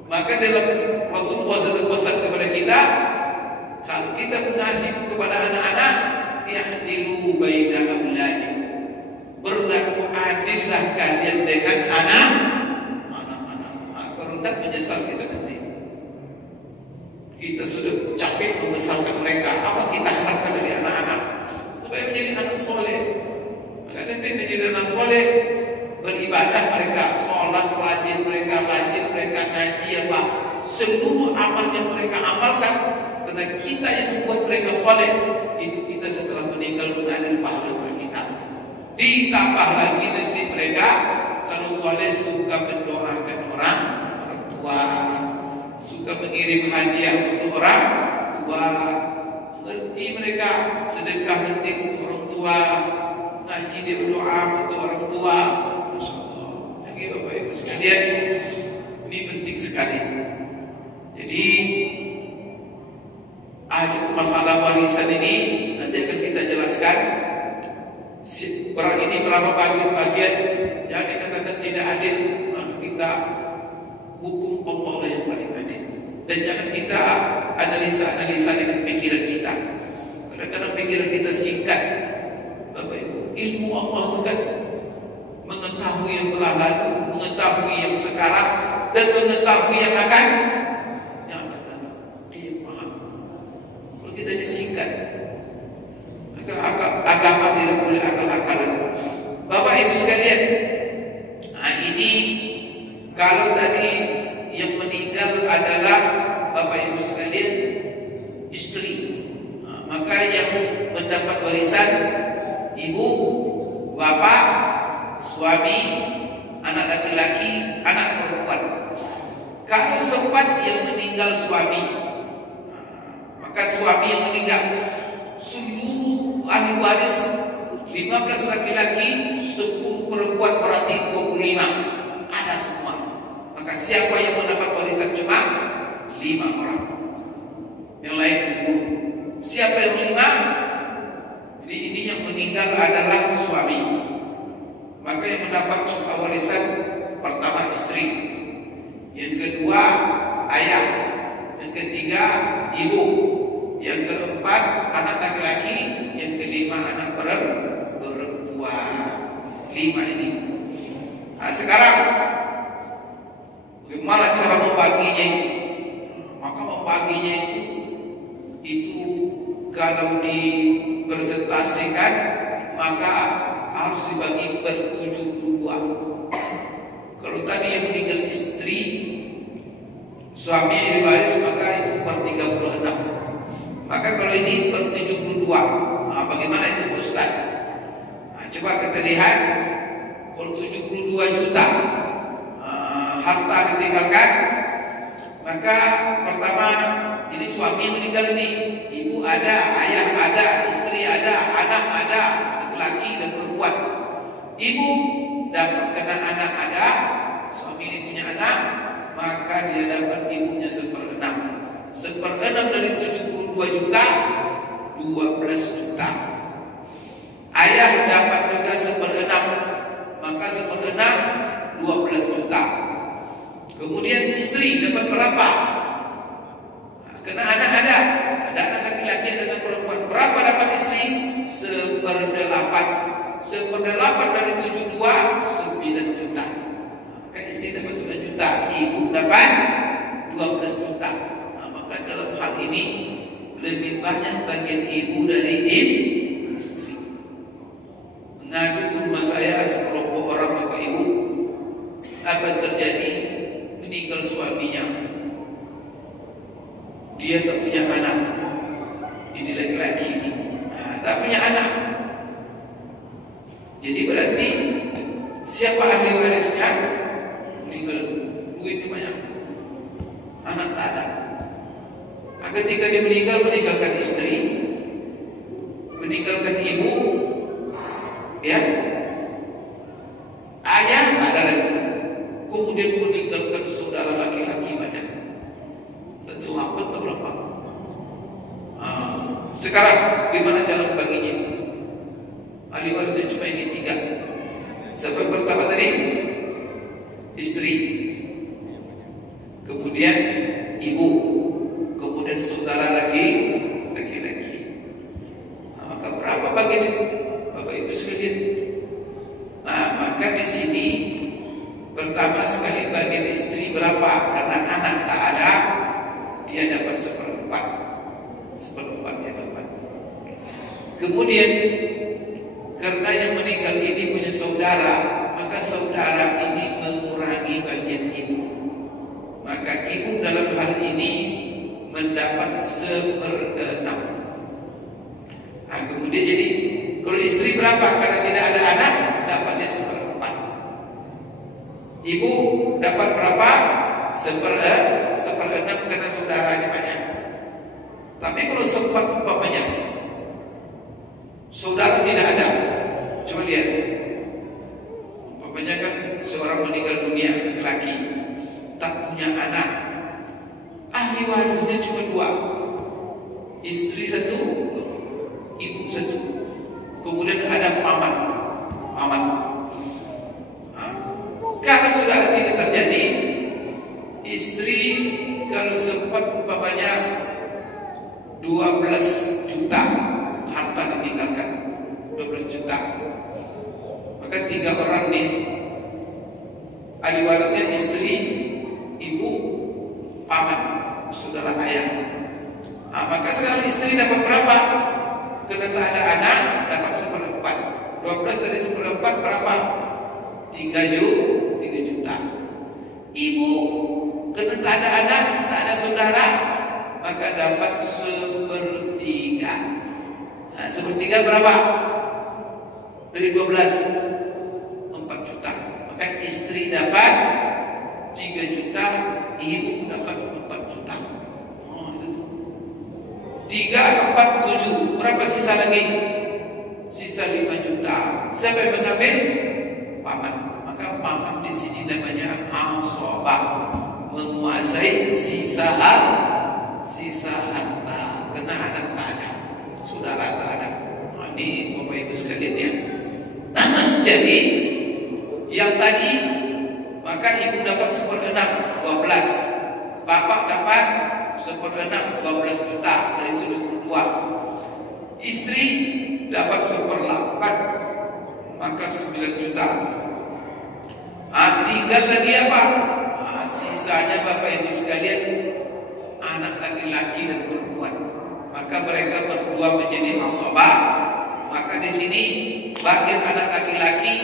Maka dalam Rasulullah SAW pesan kepada kita, kalau kita mengasihi kepada anak-anak, yahdilu baina auladikum, berlaku adillah kalian dengan anak-anak. Kalau tidak menyesal kita nanti. Kita sudah capek membesarkan mereka. Apa kita harapkan dari anak-anak? Supaya menjadi anak soleh. Maka nanti menjadi anak soleh, beribadah mereka, sholat rajin mereka ngaji apa, seluruh amal yang mereka amalkan, karena kita yang membuat mereka soleh. Itu kita setelah meninggal mengalir pahala bagi kita. Ditambah lagi nanti mereka kalau soleh suka mendoakan orang tua, suka mengirim hadiah untuk orang tua, ngerti mereka sedekah nanti untuk orang tua, ngaji dia berdoa untuk orang tua. Lagi Bapak Ibu sekalian, ini penting sekali. Jadi masalah masalah warisan ini nanti akan kita jelaskan. Ini berapa bagian yang dikatakan tidak adil, maka kita hukum Allah yang paling adil. Dan jangan kita analisa dengan pikiran kita. Kadang-kadang pikiran kita singkat. Bapak Ibu, ilmu Allah itu kan mengetahui yang telah lalu, mengetahui yang sekarang, dan mengetahui yang akan datang. Dia paham. Kalau kita disingkat, maka agama tidak boleh akal-akalan. Bapak Ibu sekalian, ini kalau tadi yang meninggal adalah Bapak Ibu sekalian istri, maka yang mendapat warisan ibu, bapak, suami, anak laki-laki, anak perempuan. Kalau sempat yang meninggal suami, maka suami yang meninggal, seluruh ahli waris 15 laki-laki, 10 perempuan, berarti 25. Ada semua. Maka siapa yang mendapat warisan cuma 5 orang. Yang lain gugur. Siapa yang 5? Jadi ini yang meninggal adalah suami. Maka yang mendapat warisan pertama istri, yang kedua ayah, yang ketiga ibu, yang keempat anak laki-laki, yang kelima anak perempuan. 5 ini. Nah, sekarang bagaimana cara membaginya itu? Maka membaginya itu kalau dipresentasikan maka harus dibagi per 72. Kalau tadi yang meninggal istri, suami yang diwaris, maka itu per 36. Maka kalau ini per 72. Bagaimana itu Pak Ustaz? Coba kita lihat. Kalau 72 juta harta ditinggalkan, maka pertama, jadi suami meninggal ini, ibu ada, ayah ada, istri ada, anak ada, laki dan perempuan. Ibu dapat kena anak ada, suami ini punya anak, maka dia dapat ibunya 1/6. 1/6 dari 72 juta, 12 juta. Ayah dapat juga 1/6, maka 1/6 12 juta. Kemudian istri dapat berapa? Kena anak ada anak laki-laki dan anak perempuan. Berapa dapat istri? 1/8. 1/8 dari 72, 9 juta. Maka istri dapat 9 juta, ibu dapat 12 juta. Maka dalam hal ini lebih banyak bagian ibu dari istri. Mengadu ke rumah saya sekelompok orang Bapak Ibu, apa yang terjadi? Meninggal suaminya, dia tak punya anak. Ini laki-laki ini tak punya anak. Jadi berarti siapa ahli warisnya? Meninggal, duitnya banyak, anak tak ada. Ketika dia meninggal, meninggalkan istri, meninggalkan ibu, ya, ayah tak ada lagi. Kemudian meninggalkan saudara laki-laki banyak. Tentu 8 atau berapa? Sekarang bagaimana cara membaginya itu? Ahli warisnya cuma ini 3. Siapa yang pertama tadi? Istri. Kemudian ibu. Kemudian saudara laki-laki. Maka berapa bagian itu? Bapak Ibu sekalian. Maka di sini pertama sekali bagian istri berapa? Karena anak tak ada, dia dapat 1/4. 1/4 dia dapat. Kemudian karena yang meninggal ini punya saudara, maka saudara ini mengurangi bagian ibu. Maka ibu dalam hal ini mendapat 1/6. Kemudian jadi kalau istri berapa? Karena tidak ada anak, dapatnya 1/4. Ibu dapat berapa? 1/6 karena saudaranya banyak. Tapi kalau sempat umpamanya saudara tidak ada, coba lihat. Umpamanya kan seorang meninggal dunia, laki, tak punya anak, ahli warisnya cuma 2. istri satu, ibu satu. Kemudian ada paman. Kalau sudah ini terjadi, istri kalau sempat umpamanya 12 juta harta ditinggalkan, 12 juta, maka 3 orang nih ahli warisnya, istri, ibu, paman, saudara ayah. Maka sekarang istri dapat berapa? Karena tak ada anak, dapat 1/4. 12 dari 1/4 berapa? 3 juta. Ibu karena tak ada anak, tak ada saudara, maka dapat 1/3. 1/3 berapa? Dari 12, 4 juta. Maka istri dapat 3 juta, ibu dapat 4 juta. 3, 4, 7. Berapa sisa lagi? Sisa 5 juta. Siapa yang mengambil? Paman. Maka paman di sini namanya asabah, menguasai sisa harta. Karena anak tak ada, saudara tak ada. Ini Bapak Ibu sekalian ya. Jadi yang tadi, maka ibu dapat 1/6, 12. Bapak dapat 1/6, 12 juta dari 72. Istri dapat 1/8, maka 9 juta. Tinggal lagi apa? Sisanya Bapak Ibu sekalian, anak laki-laki dan perempuan. Maka mereka berdua menjadi asabah. Maka di sini bagian anak laki-laki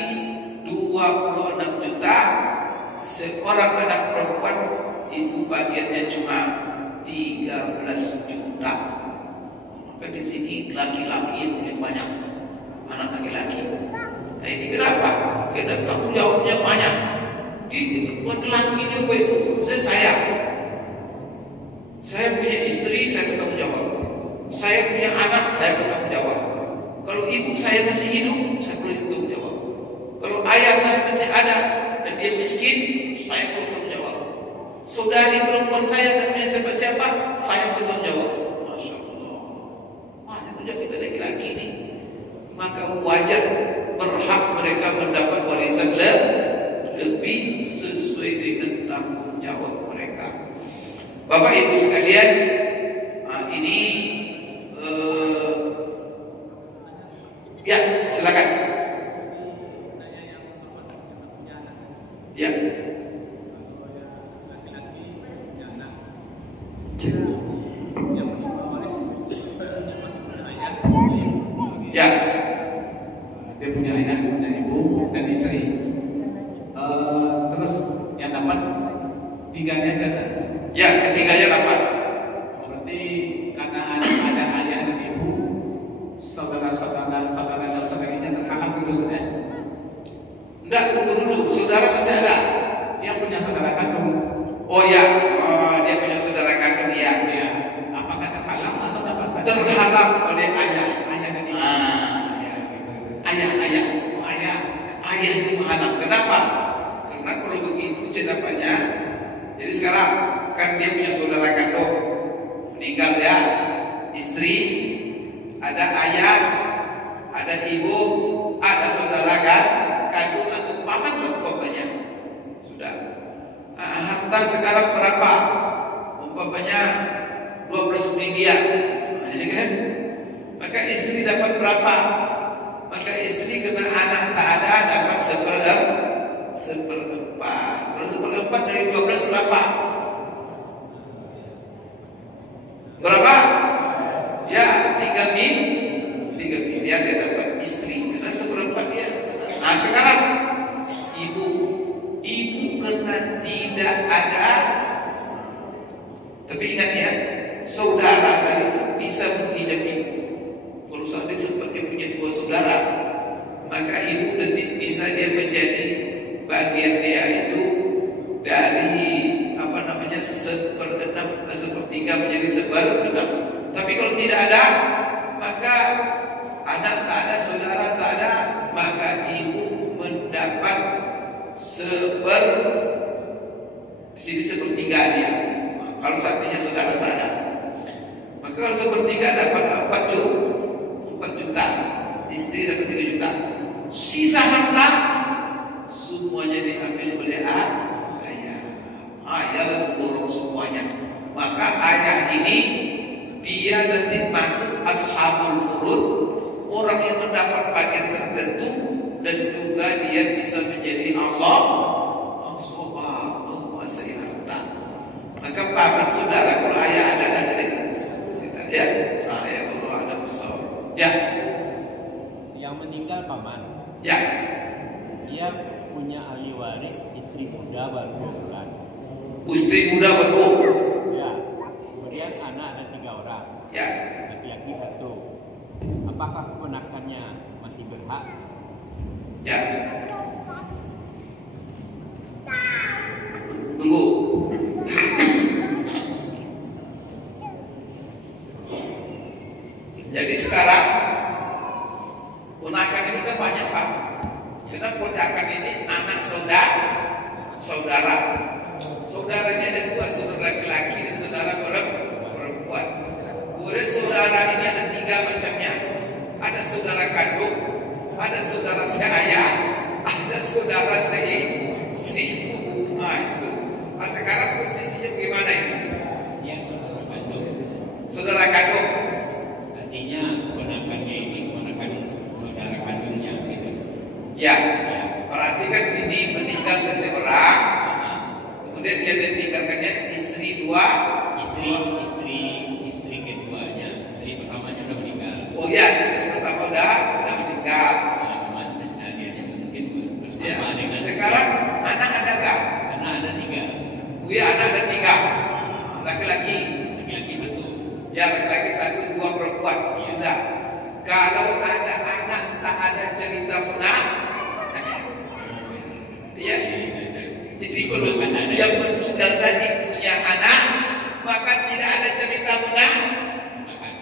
26 juta, seorang anak perempuan itu bagiannya cuma 13 juta. Maka di sini laki-laki yang lebih banyak, anak laki-laki. Nah, ini kenapa? Karena tanggung jawabnya banyak. Laki-laki ini apa itu? Saya punya istri, saya bertanggung jawab. Saya punya anak, saya bertanggung jawab. Kalau ibu saya masih hidup, saya boleh bertanggung jawab. Kalau ayah saya masih ada dan dia miskin, saya bertanggung jawab. Saudari perempuan saya tak punya siapa-siapa, saya bertanggung jawab. Masya Allah, banyak tujuan kita laki-laki ini. Maka wajar, berhak mereka mendapat warisan lebih sesuai dengan tanggung jawab mereka. Bapak Ibu sekalian, ini ya silakan. Ya. Ya. Dia punya ayah, punya ibu dan istri. Terus yang dapat 3-nya jasa. Ya, ketiganya dapat. Berarti karena ada ayah dan ibu, saudara-saudaranya terhalang gitu saja. Enggak, tunggu dulu. Saudara masih ada. Dia punya saudara kandung. Oh ya, dia punya saudara kandung ya. Ya. Apakah terhalang atau dapat saja? Terhalang oleh ayah. Ayah dan ibu. Ya. Ayah. Oh, ayah. Ayah itu menghalang. Kenapa? Karena kalau begitu ceritanya. Jadi sekarang kan dia punya saudara kandung, meninggal ya, istri, ada ayah, ada ibu, ada saudara kandung atau paman umpamanya. Sudah. Harta sekarang berapa? Umpamanya 12 miliar, ya kan? Maka istri dapat berapa? Maka istri kena anak tak ada dapat 1/4. Kalau 1/4 dari 12 berapa? Berapa? Ya 3 miliar dia dapat istri karena 1/4 dia. Nah sekarang ibu karena tidak ada, tapi ingat ya, saudara tadi itu bisa menghijab ibu. Kalau sampai sempat dia punya 2 saudara, maka ibu nanti bisa dia menjadi bagian dia itu dari 1/3 menjadi 1/6. Tapi kalau tidak ada, maka anak tak ada, saudara tak ada, maka ibu mendapat di sini 1/3 dia. Kalau seandainya saudara tak ada. Maka kalau sepertiga dapat 4 juta, istri dapat 3 juta. Sisa harta semuanya diambil oleh ayah. Ayah lalu borong semuanya. Maka ayah ini dia nanti masuk ashabul furud, orang yang mendapat bagian tertentu, dan juga dia bisa menjadi ashabah, menguasai harta. Maka pamit saudara kalau ayah ada ya, ayah kalau ada besar. Ya. Yang meninggal paman. Ya. Dia punya ahli waris istri muda baru 2 bulan. Istri muda baru. Ya. Kemudian anak ada 3 orang. Ya. Laki-laki 1. Apakah keponakannya masih berhak? Ya. Tunggu. Jadi sekarang ponakan ini kan banyak Pak. Karena ponakan ini anak saudara. Saudaranya ada 2, saudara laki-laki dan saudara perempuan. Kemudian saudara ini ada 3 macamnya. Ada saudara kandung, ada saudara seayah, ada saudara seibu. Nah itu. Nah, sekarang posisinya bagaimana ini? Dia saudara kandung. Saudara kandung. Artinya keponakannya ini keponakan saudara kandungnya gitu. Ya. Berarti kan ini meninggal seseorang, kemudian dia ditinggalkannya istri 2. Istri keduanya, istri pertamanya udah meninggal. Oh ya, istri pertama udah meninggal. Ya, cuma pencariannya mungkin bersama Ya. dengan. Sekarang anak ada nggak? Anak ada 3. Oh ya, anak ada 3. Laki-laki. Laki-laki 1. Ya, laki-laki 1, 2 perempuan. Sudah. Kalau ada anak tak ada cerita ponak. Ya. Jadi kalau yang meninggal tadi punya anak, maka tidak ada cerita ponak.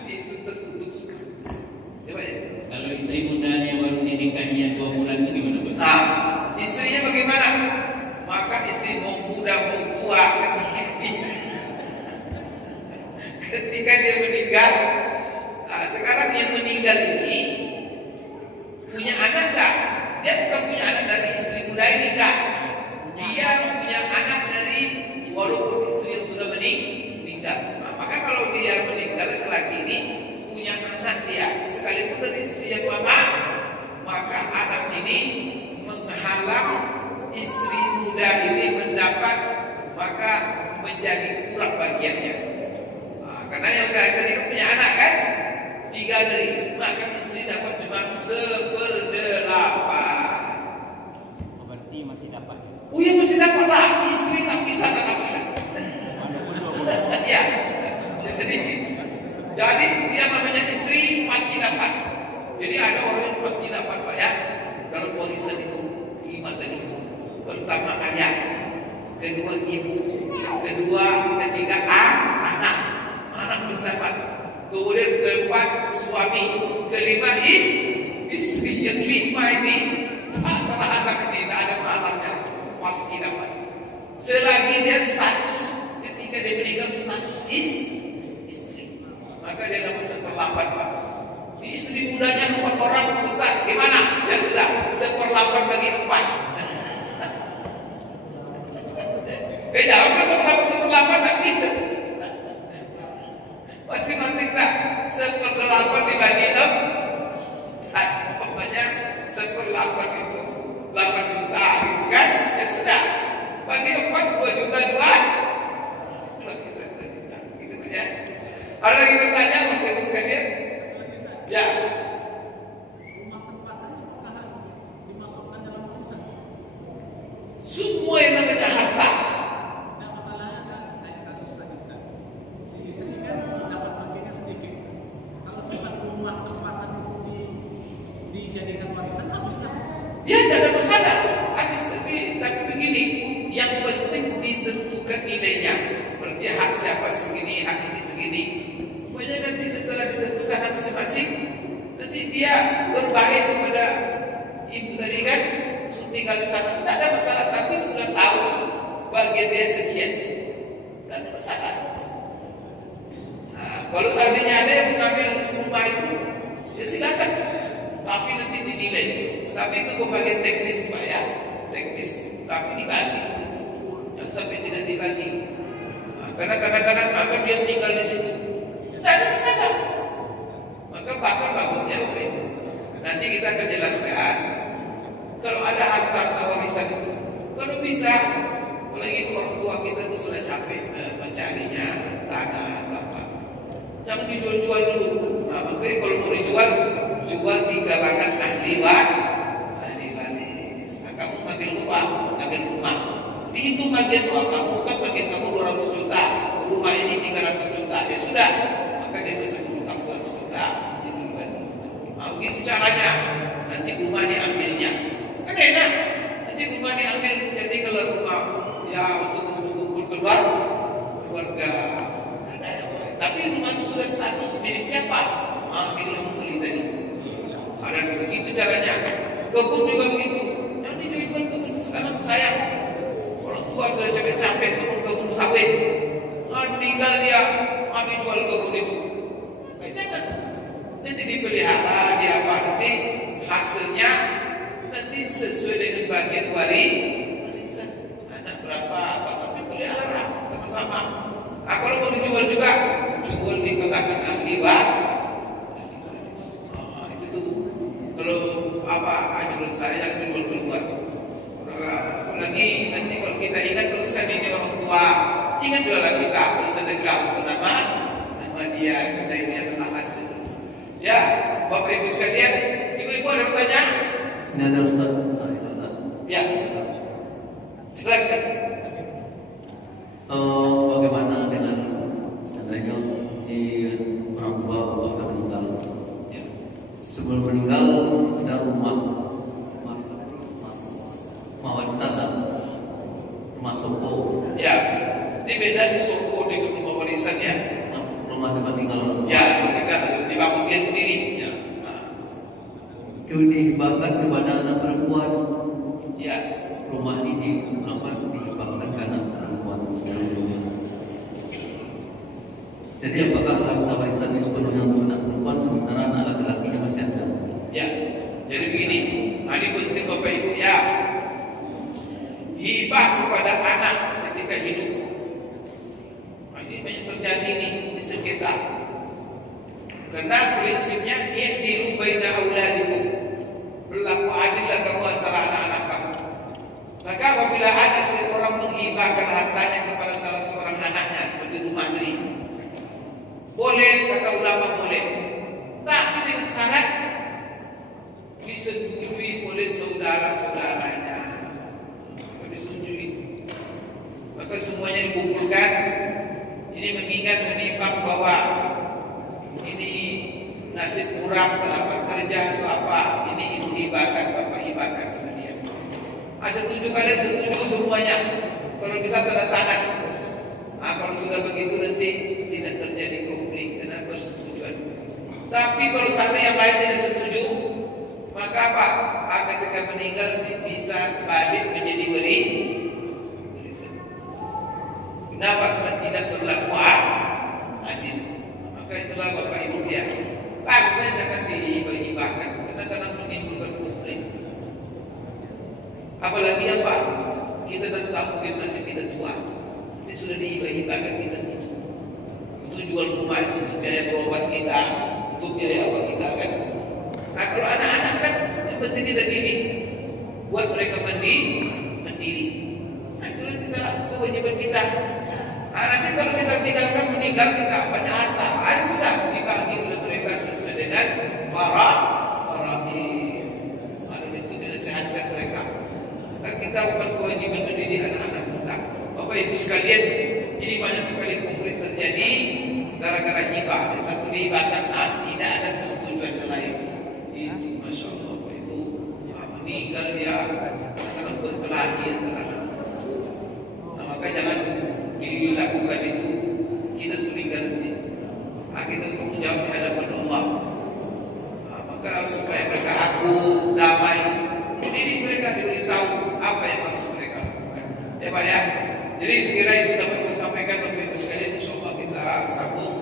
Itu tertutup semua. Coba ya. Kalau istri mudanya baru dinikahinya 2 bulan itu gimana Pak? Nah, istrinya bagaimana? Maka istri mau muda mau tua ketika dia meninggal. Nah, sekarang yang meninggal ini punya anak enggak? Dia bukan punya anak dari istri muda ini enggak? Dia punya anak dari walaupun istri yang sudah meninggal. Nah, maka kalau dia meninggal laki-laki ini punya anak dia sekalipun dari istri yang lama, maka anak ini menghalang istri muda ini mendapat, maka menjadi kurang bagiannya. Nah, karena yang tadi punya anak kan 3 dari, maka istri dapat cuma 1/8. Berarti masih dapat. Oh ya masih dapat lah, istri tak bisa tak dapat. Walaupun 2 bulan. Ya, jadi dia namanya istri pasti dapat. Jadi ada orang yang pasti dapat Pak ya. Dalam warisan itu 5 tadi. Pertama ayah, kedua ibu, ketiga anak mesti dapat. Kemudian keempat suami, kelima istri. Yang 5 ini tak anak ini tak ada mahalnya, pasti dapat. Selagi dia status ketika dia meninggal status istri, maka dia dapat 1/8 Pak. Di istri mudanya 4 orang Ustaz, gimana? Ya sudah 1/8 bagi 4. Jangan ke 1/8 tak gitu. Masing-masing tak 1/8 dibagi 4. Pokoknya 1/8 itu 8 juta gitu kan? Ya sudah. Bagi 4 2 juta 2 juta gitu ya. Ada lagi bertanya Mas Bagus sekalian? Ya. Semua yang namanya harta. Ya tidak ada masalah. Habis tapi begini, yang penting ditentukan nilainya. Berarti hak siapa segini, hak ini segini. Pokoknya nanti setelah ditentukan hak masing-masing, nanti dia berbahaya kepada ibu tadi kan, tinggal di sana. Tidak ada masalah, tapi sudah tahu bagian dia sekian, tidak ada masalah. Nah, kalau seandainya ada yang mengambil rumah itu, ya silakan. Tapi nanti dinilai. Tapi itu pembagian teknis Pak ya, teknis. Tapi dibagi, jangan sampai tidak dibagi. Karena kadang-kadang akan dia tinggal di situ, tidak ada masalah. Maka bahkan bagusnya Bapak Ibu. Nanti kita akan jelaskan kalau ada harta warisan itu, kalau bisa, apalagi orang tua kita itu sudah capek mencarinya tanah atau apa, jangan dijual-jual dulu. Makanya kalau mau dijual, jual di kalangan ahli waris. Kamu ngambil rumah, dihitung bagian kamu kan bagian kamu 200 juta, rumah ini 300 juta, ya sudah, maka dia bisa berutang 100 juta, itu dibagi. Begitu caranya. Nanti rumah diambilnya, kan enak. Nanti rumah diambil, jadi kalau rumah ya untuk kumpul keluarga ada yang lain. Tapi rumah itu sudah status milik siapa? Milik yang membeli tadi. Ada begitu caranya. Kebun juga begitu. Nanti jual kebun sekarang sayang. Orang tua sudah capek-capek kebun sawit. Meninggal dia, ambil jual kebun itu. Jangan. Nanti dipelihara, dia apa? Nanti hasilnya nanti sesuai dengan bagian warisan. Anak berapa apa tapi pelihara sama-sama. Kalau mau dijual juga, jual di kalangan ahli waris. Itu tuh. Kalau apa anjuran saya yang dijual keluar. Apalagi nanti kalau kita ingat teruskan ini orang tua, ingat doa kita bersedekah untuk nama dia, karena ini adalah hasil. Ya, Bapak Ibu sekalian, Ibu-ibu ada pertanyaan? Ini ada Ustaz. Ya, silakan. Bagaimana dengan seandainya di orang tua bapak sudah meninggal? Ya. Sebelum meninggal ada rumah warisan, rumah soko. Ya, ini beda di soko di rumah warisan ya. Rumah tempat tinggal. Ya, ketika dibangun dia sendiri. Ya. Itu dihibahkan kepada anak perempuan. Ya. Rumah ini dihibahkan ke anak perempuan sebelumnya. Jadi apakah harta warisan ini sepenuhnya untuk anak perempuan sementara anak laki-lakinya masih ada? Ya. Jadi begini, ini penting Bapak Ibu ya. Hibah kepada anak ketika hidup. Ini banyak terjadi nih di sekitar. Karena prinsipnya ihdilu baina auladikum. Berlaku adillah kamu antara anak-anak kamu. Maka apabila ada seorang menghibahkan hartanya kepada salah seorang anaknya seperti rumah tadi, boleh, kata ulama boleh. Tapi dengan syarat disetujui oleh saudara-saudaranya. Disetujui. Maka semuanya dikumpulkan. Ini mengingat menimbang bahwa ini nasib kurang dalam kerja atau apa, ini ibu hibahkan, bapak hibahkan sama dia. Setuju kalian setuju semuanya. Kalau bisa tanda tangan. Kalau sudah begitu nanti tidak terjadi konflik karena persetujuan. Tapi kalau sana yang lain tidak setuju, maka apa? Ketika meninggal nanti bisa balik menjadi warisan. Kenapa? Karena tidak berlaku adil. Maka itulah Bapak Ibu ya. Bagusnya jangan dihibah-hibahkan karena kadang menimbulkan konflik. Apalagi apa? Kita tak tahu bagaimana nasib kita tua. Nanti sudah dihibah-hibahkan kita butuh. Butuh jual rumah itu untuk biaya berobat kita, untuk biaya apa kita kan. Nah kalau anak-anak kan yang penting kita didik, buat mereka mandiri. Nah itulah kita kewajiban kita. Nanti kalau kita tinggalkan meninggal kita banyak harta, sudah dibagi oleh mereka sesuai dengan farahim. Itu dinasihatkan mereka. Maka kita berkewajiban mendidik anak-anak kita. Bapak Ibu sekalian, ini banyak sekali konflik terjadi gara-gara hibah. Yang satu dihibahkan, tidak ada persetujuan yang lain. Itu Masya Allah Bapak Ibu, meninggal dia karena berkelahi antara anak. Maka jangan dilakukan itu. Kita sudah ganti. Kita bertanggung jawab di hadapan Allah. Maka supaya mereka aku damai, mendidik mereka, diberitahu apa yang harus mereka lakukan. Ya Pak ya. Jadi sekiranya itu dapat saya sampaikan Bapak Ibu sekalian, insyaallah kita sambung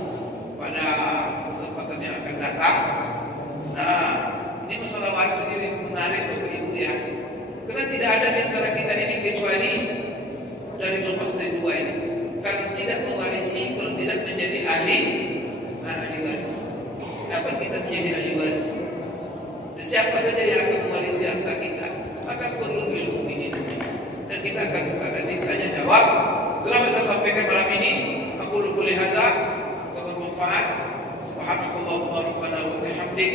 pada tidak ada di antara kita ini kecuali dari lepas dari dua ini. Kalau tidak mewarisi, kalau tidak menjadi ahli waris. Dapat kita menjadi ahli waris. Siapa saja yang akan mewarisi harta kita, maka perlu ilmu ini. Dan kita akan buka nanti tanya jawab. Itulah yang saya sampaikan malam ini. Aku boleh hadza, semoga bermanfaat. Subhanakallahumma rabbana wa bihamdik,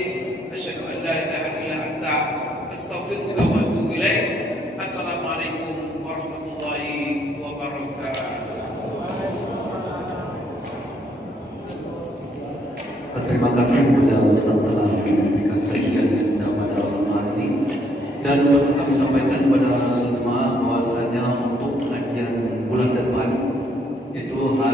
asyhadu an la ilaha illa anta, astaghfiruka wa atubu ilaik. Assalamualaikum warahmatullahi wabarakatuh. Terima kasih kepada Ustaz telah memberikan kajian kita pada malam hari ini, dan kami sampaikan kepada